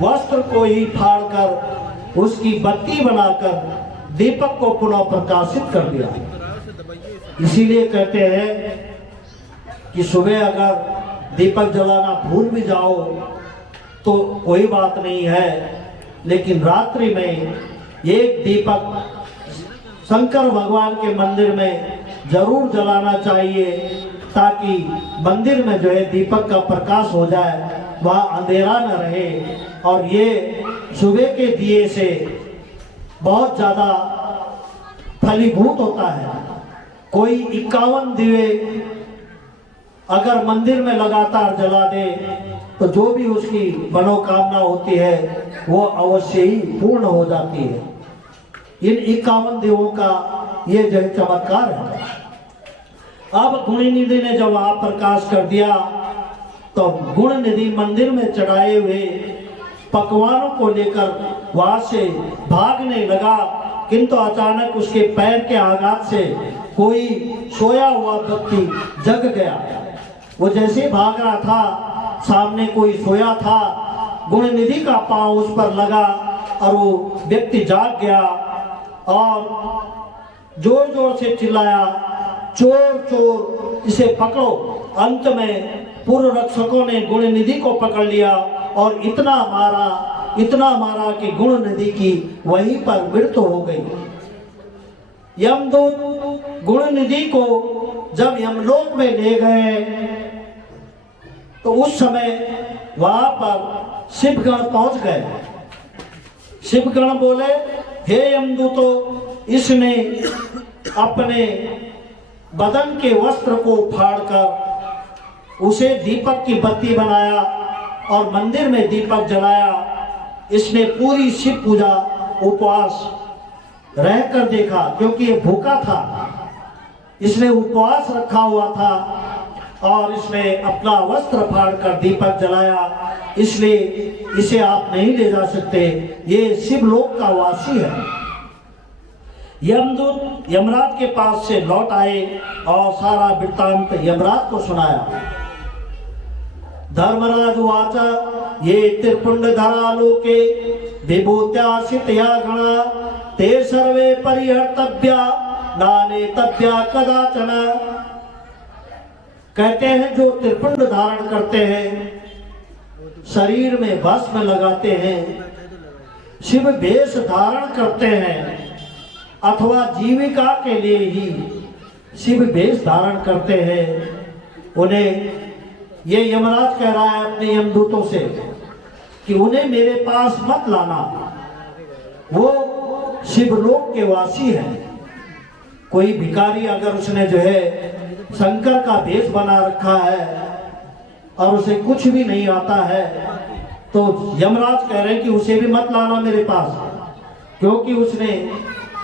वस्त्र को ही फाड़कर उसकी बत्ती बनाकर दीपक को पुनः प्रकाशित कर दिया। इसीलिए कहते हैं कि सुबह अगर दीपक जलाना भूल भी जाओ तो कोई बात नहीं है, लेकिन रात्रि में एक दीपक शंकर भगवान के मंदिर में जरूर जलाना चाहिए, ताकि मंदिर में जो है दीपक का प्रकाश हो जाए, वहाँ अंधेरा न रहे। और ये सुबह के दिए से बहुत ज़्यादा फलीभूत होता है। कोई 51 दिए अगर मंदिर में लगातार जला दे तो जो भी उसकी मनोकामना होती है वो अवश्य ही पूर्ण हो जाती है। इन 51 दिवों का ये जो चमत्कार है। अब गुण निधि ने जब वहां प्रकाश कर दिया तो गुण निधि मंदिर में चढ़ाए हुए पकवानों को लेकर वहां से भागने लगा, किंतु अचानक उसके पैर के आघात से कोई सोया हुआ व्यक्ति जग गया। वो जैसे भाग रहा था, सामने कोई सोया था, गुण निधि का पांव उस पर लगा और वो व्यक्ति जाग गया और जोर जोर से चिल्लाया, चोर चोर, इसे पकड़ो। अंत में पूर्व रक्षकों ने गुण निधि को पकड़ लिया और इतना मारा कि गुण निधि की वहीं पर मृत्यु हो गई। यमदूत गुण निधि को जब यमलोक में ले गए तो उस समय वहां पर शिवगण पहुंच गए। शिवगण बोले, हे यमदूतो, इसने अपने बदन के वस्त्र को फाड़कर उसे दीपक की बत्ती बनाया और मंदिर में दीपक जलाया। इसने पूरी शिव पूजा उपवास रहकर देखा, क्योंकि ये भूखा था, इसने उपवास रखा हुआ था और इसने अपना वस्त्र फाड़कर दीपक जलाया, इसलिए इसे आप नहीं ले जा सकते, ये शिवलोक का वासी है। यमदूत यमराज के पास से लौट आए और सारा वृत्तांत यमराज को सुनाया। धर्मराज वाच, ये त्रिपुंडधरा लोके विभूत्यासितया गणा, ते सर्वे परिहर्तव्या नानेतव्या कदाचन। कहते हैं जो त्रिपुंड धारण करते हैं, शरीर में भस्म लगाते हैं, शिव भेष धारण करते हैं, अथवा जीविका के लिए ही शिव भेष धारण करते हैं, उन्हें ये यमराज कह रहा है अपने यमदूतों से कि उन्हें मेरे पास मत लाना, वो शिवलोक के वासी है। कोई भिखारी अगर उसने जो है शंकर का भेष बना रखा है और उसे कुछ भी नहीं आता है, तो यमराज कह रहे हैं कि उसे भी मत लाना मेरे पास, क्योंकि उसने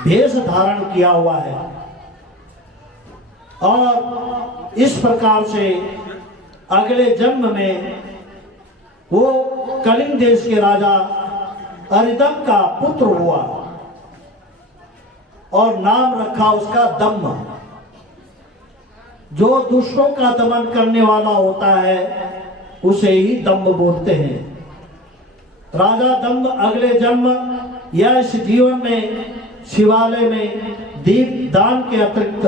भेष धारण किया हुआ है। और इस प्रकार से अगले जन्म में वो कलिंग देश के राजा अरिदम का पुत्र हुआ और नाम रखा उसका दम्म। जो दुष्टों का दमन करने वाला होता है उसे ही दम्म बोलते हैं। राजा दम्म अगले जन्म या इस जीवन में शिवालय में दीप दान के अतिरिक्त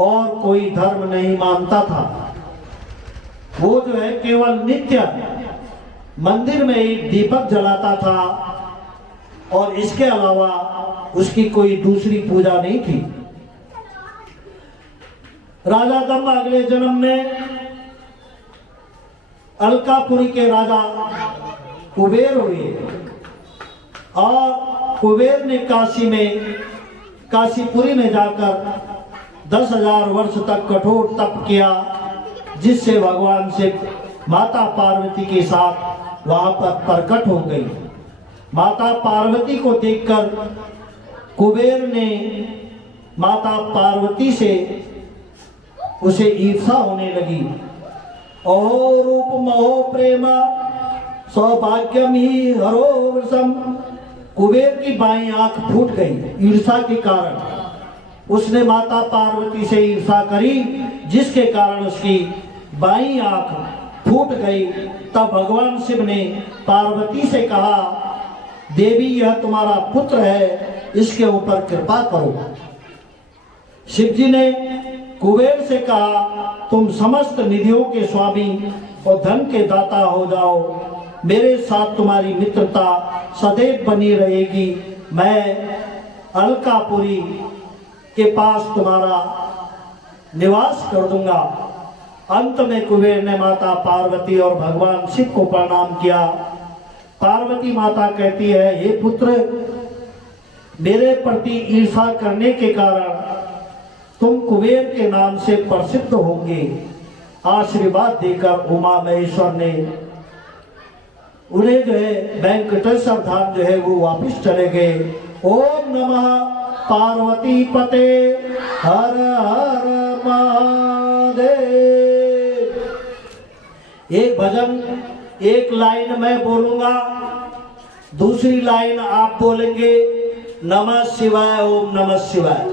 और कोई धर्म नहीं मानता था। वो जो है केवल नित्य मंदिर में एक दीपक जलाता था और इसके अलावा उसकी कोई दूसरी पूजा नहीं थी। राजा दम्म अगले जन्म में अलकापुरी के राजा कुबेर हुए और कुबेर ने काशीपुरी में जाकर 10,000 वर्ष तक कठोर तप किया, जिससे भगवान शिव माता पार्वती के साथ वहां पर प्रकट हो गई। माता पार्वती को देखकर कुबेर ने माता पार्वती से उसे ईर्षा होने लगी। अहो रूप महो प्रेम सौभाग्यम ही हरो वृषम कुबेर की बाईं आंख फूट गई ईर्षा के कारण। उसने माता पार्वती से ईर्षा करी, जिसके कारण उसकी बाईं आंख फूट गई। तब भगवान शिव ने पार्वती से कहा, देवी यह तुम्हारा पुत्र है, इसके ऊपर कृपा करो। शिव जी ने कुबेर से कहा, तुम समस्त निधियों के स्वामी और धन के दाता हो जाओ, मेरे साथ तुम्हारी मित्रता सदैव बनी रहेगी। मैं अलकापुरी के पास तुम्हारा निवास कर दूंगा। अंत में कुबेर ने माता पार्वती और भगवान शिव को प्रणाम किया। पार्वती माता कहती है, हे पुत्र, मेरे प्रति ईर्षा करने के कारण तुम कुबेर के नाम से प्रसिद्ध होंगे। आशीर्वाद देकर उमा महेश्वर ने उन्हें जो है वेंकटेश्वर धाम जो है वो वापिस चले गए। ओम नमः पार्वती पते हर हर महादेव। एक भजन, एक लाइन मैं बोलूंगा, दूसरी लाइन आप बोलेंगे। नमः शिवाय, ओम नमः शिवाय।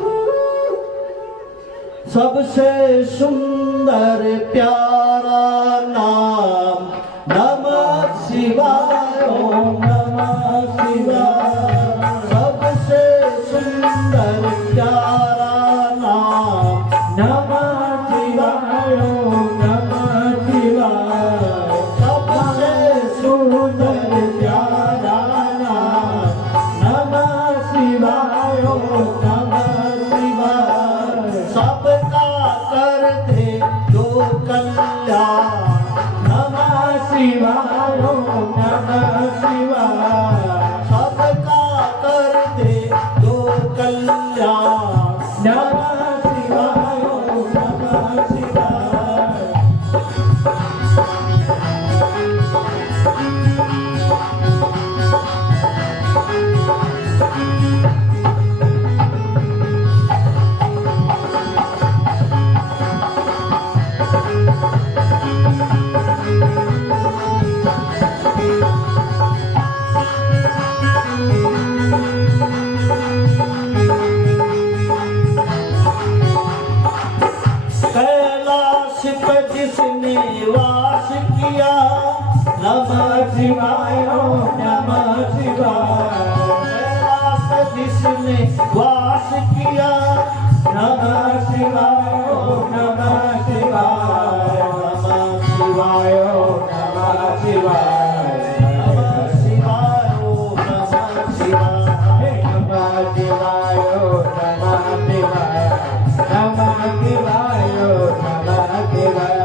सबसे सुंदर प्यारा नाम नमः शिवाय, ओम नमः शिवाय। सबसे सुंदर प्यारा नाम नमः शिवाय, ओम नमः शिवाय। सबसे सुंदर प्यारा नाम नमः शिवाय, ओम नमः शिवाय। सबका कर दे जो कल्याण नमः शिवाय, ओम नमः शिवाय। सबका कर दे जो कल्याण नमः शिवाय, ओम नमः शिवाय। कैलाश पे जिसने वास किया नमः शिवाय, ओम नमः शिवाय। कैलाश पे जिसने वास किया नमः शिवाय, ओम नमः शिवाय। नमः शिवाय, ओम नमः शिवाय। नमः शिवाय, ओम नमः शिवाय। नमः शिवाय, ओम नमः शिवाय। नमः शिवाय, ओम नमः शिवाय।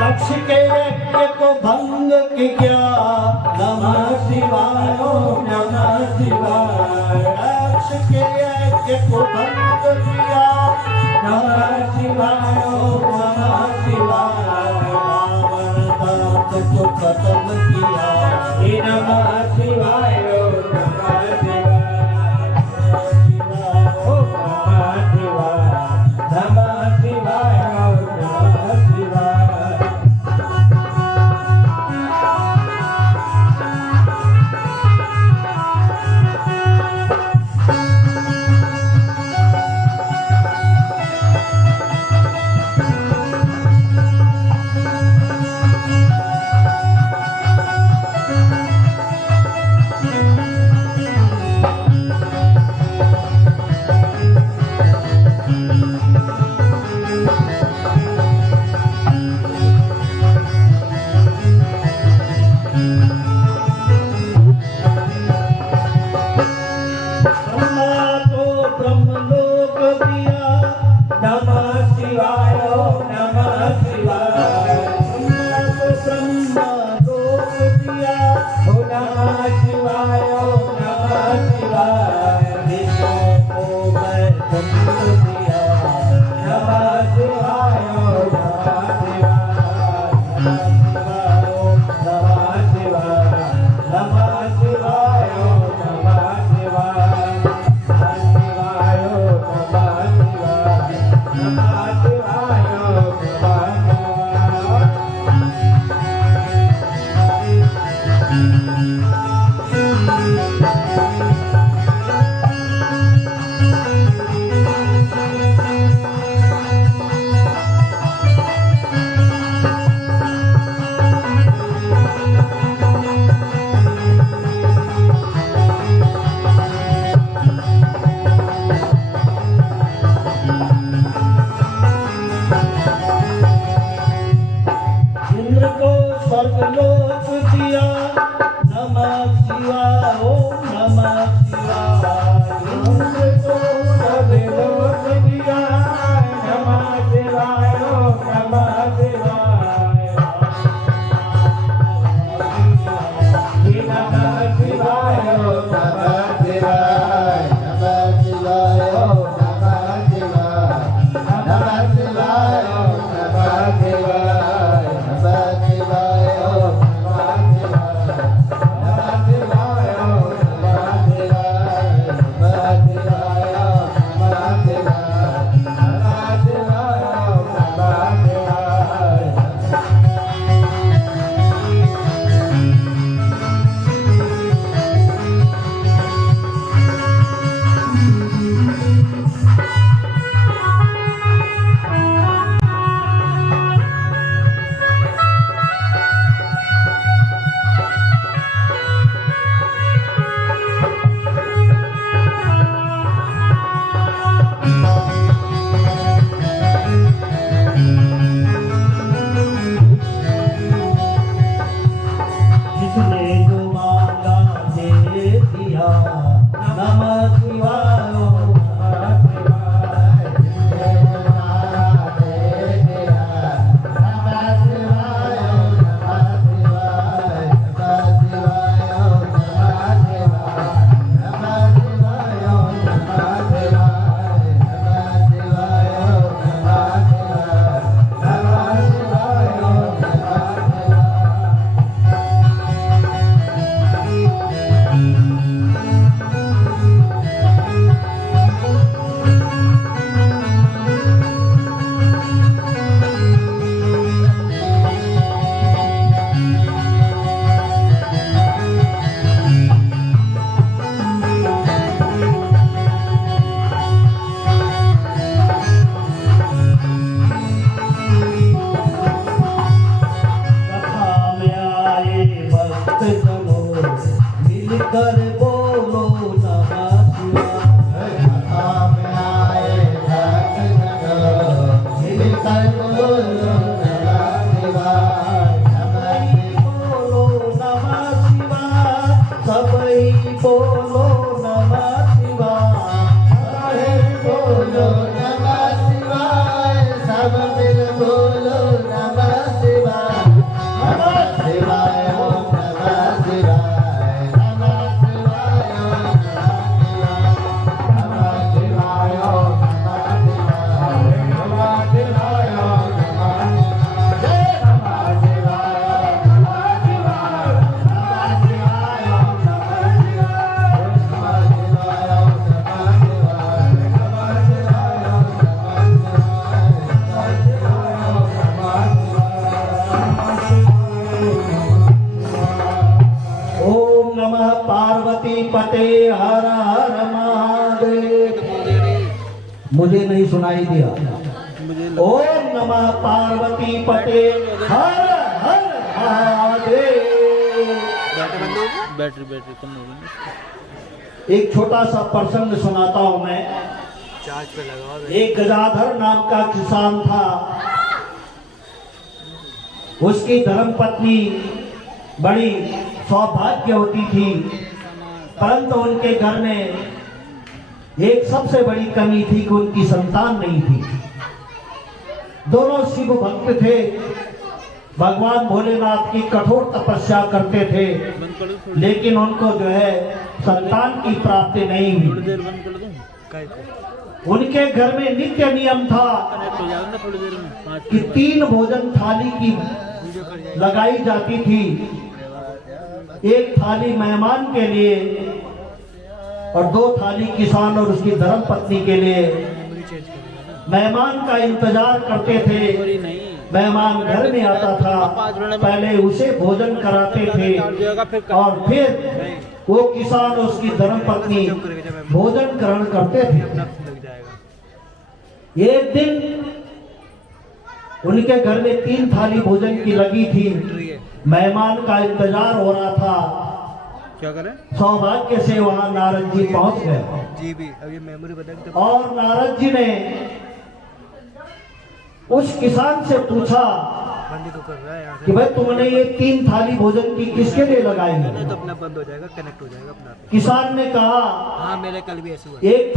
दक्ष के यज्ञ को भंग किया नमः शिवाय, ओम नमः शिवाय। दक्ष के यज्ञ को भंग किया नमः शिवाय, ओम नमः शिवाय। रावण दर्द को खत्म किया नमः शिवाय, ओम नमः शिवाय। ओम नमः शिवाय। नमः शिवाय, ओम नमः शिवाय। ब्रह्मलोक दिया नमः शिवाय, ओम नमः शिवाय। मुझे नहीं सुनाई दिया। ओम नमः पार्वती पते हर हर महादेव। बैटरी कम हो गई। एक छोटा सा प्रसंग सुनाता हूं मैं। चार्ज पे लगाओ। एक गजाधर नाम का किसान था। उसकी धर्मपत्नी बड़ी सौभाग्यवती थी, परंतु उनके घर में एक सबसे बड़ी कमी थी कि उनकी संतान नहीं थी। दोनों शिव भक्त थे, भगवान भोलेनाथ की कठोर तपस्या करते थे, लेकिन उनको जो है संतान की प्राप्ति नहीं हुई। देर बंद कर दूं? उनके घर में नित्य नियम था कनेक्ट हो जाएगा ना थोड़ी देर में। 5 कि 3 भोजन थाली की लगाई जाती थी। एक थाली मेहमान के लिए और 2 थाली किसान और उसकी धर्मपत्नी के लिए। मेहमान का इंतजार करते थे। मेहमान घर में आता था, पहले उसे भोजन कराते थे और फिर वो किसान और उसकी धर्मपत्नी भोजन ग्रहण करते थे। एक दिन उनके घर में 3 थाली भोजन की लगी थी। मेहमान का इंतजार हो रहा था। क्या करें? सौभाग्य से वहां नारद जी पहुंच गए जी भी अब ये मेमोरी बदल और नारद जी ने उस किसान से पूछा बंद तो कर रहा है यहाँ कि भाई तुमने ये 3 थाली भोजन की किसके लिए लगाई से। है? तो अपना बंद हो जाएगा, कनेक्ट हो जाएगा अपना। किसान ने कहा हाँ मेरे कल भी ऐसे हुआ। एक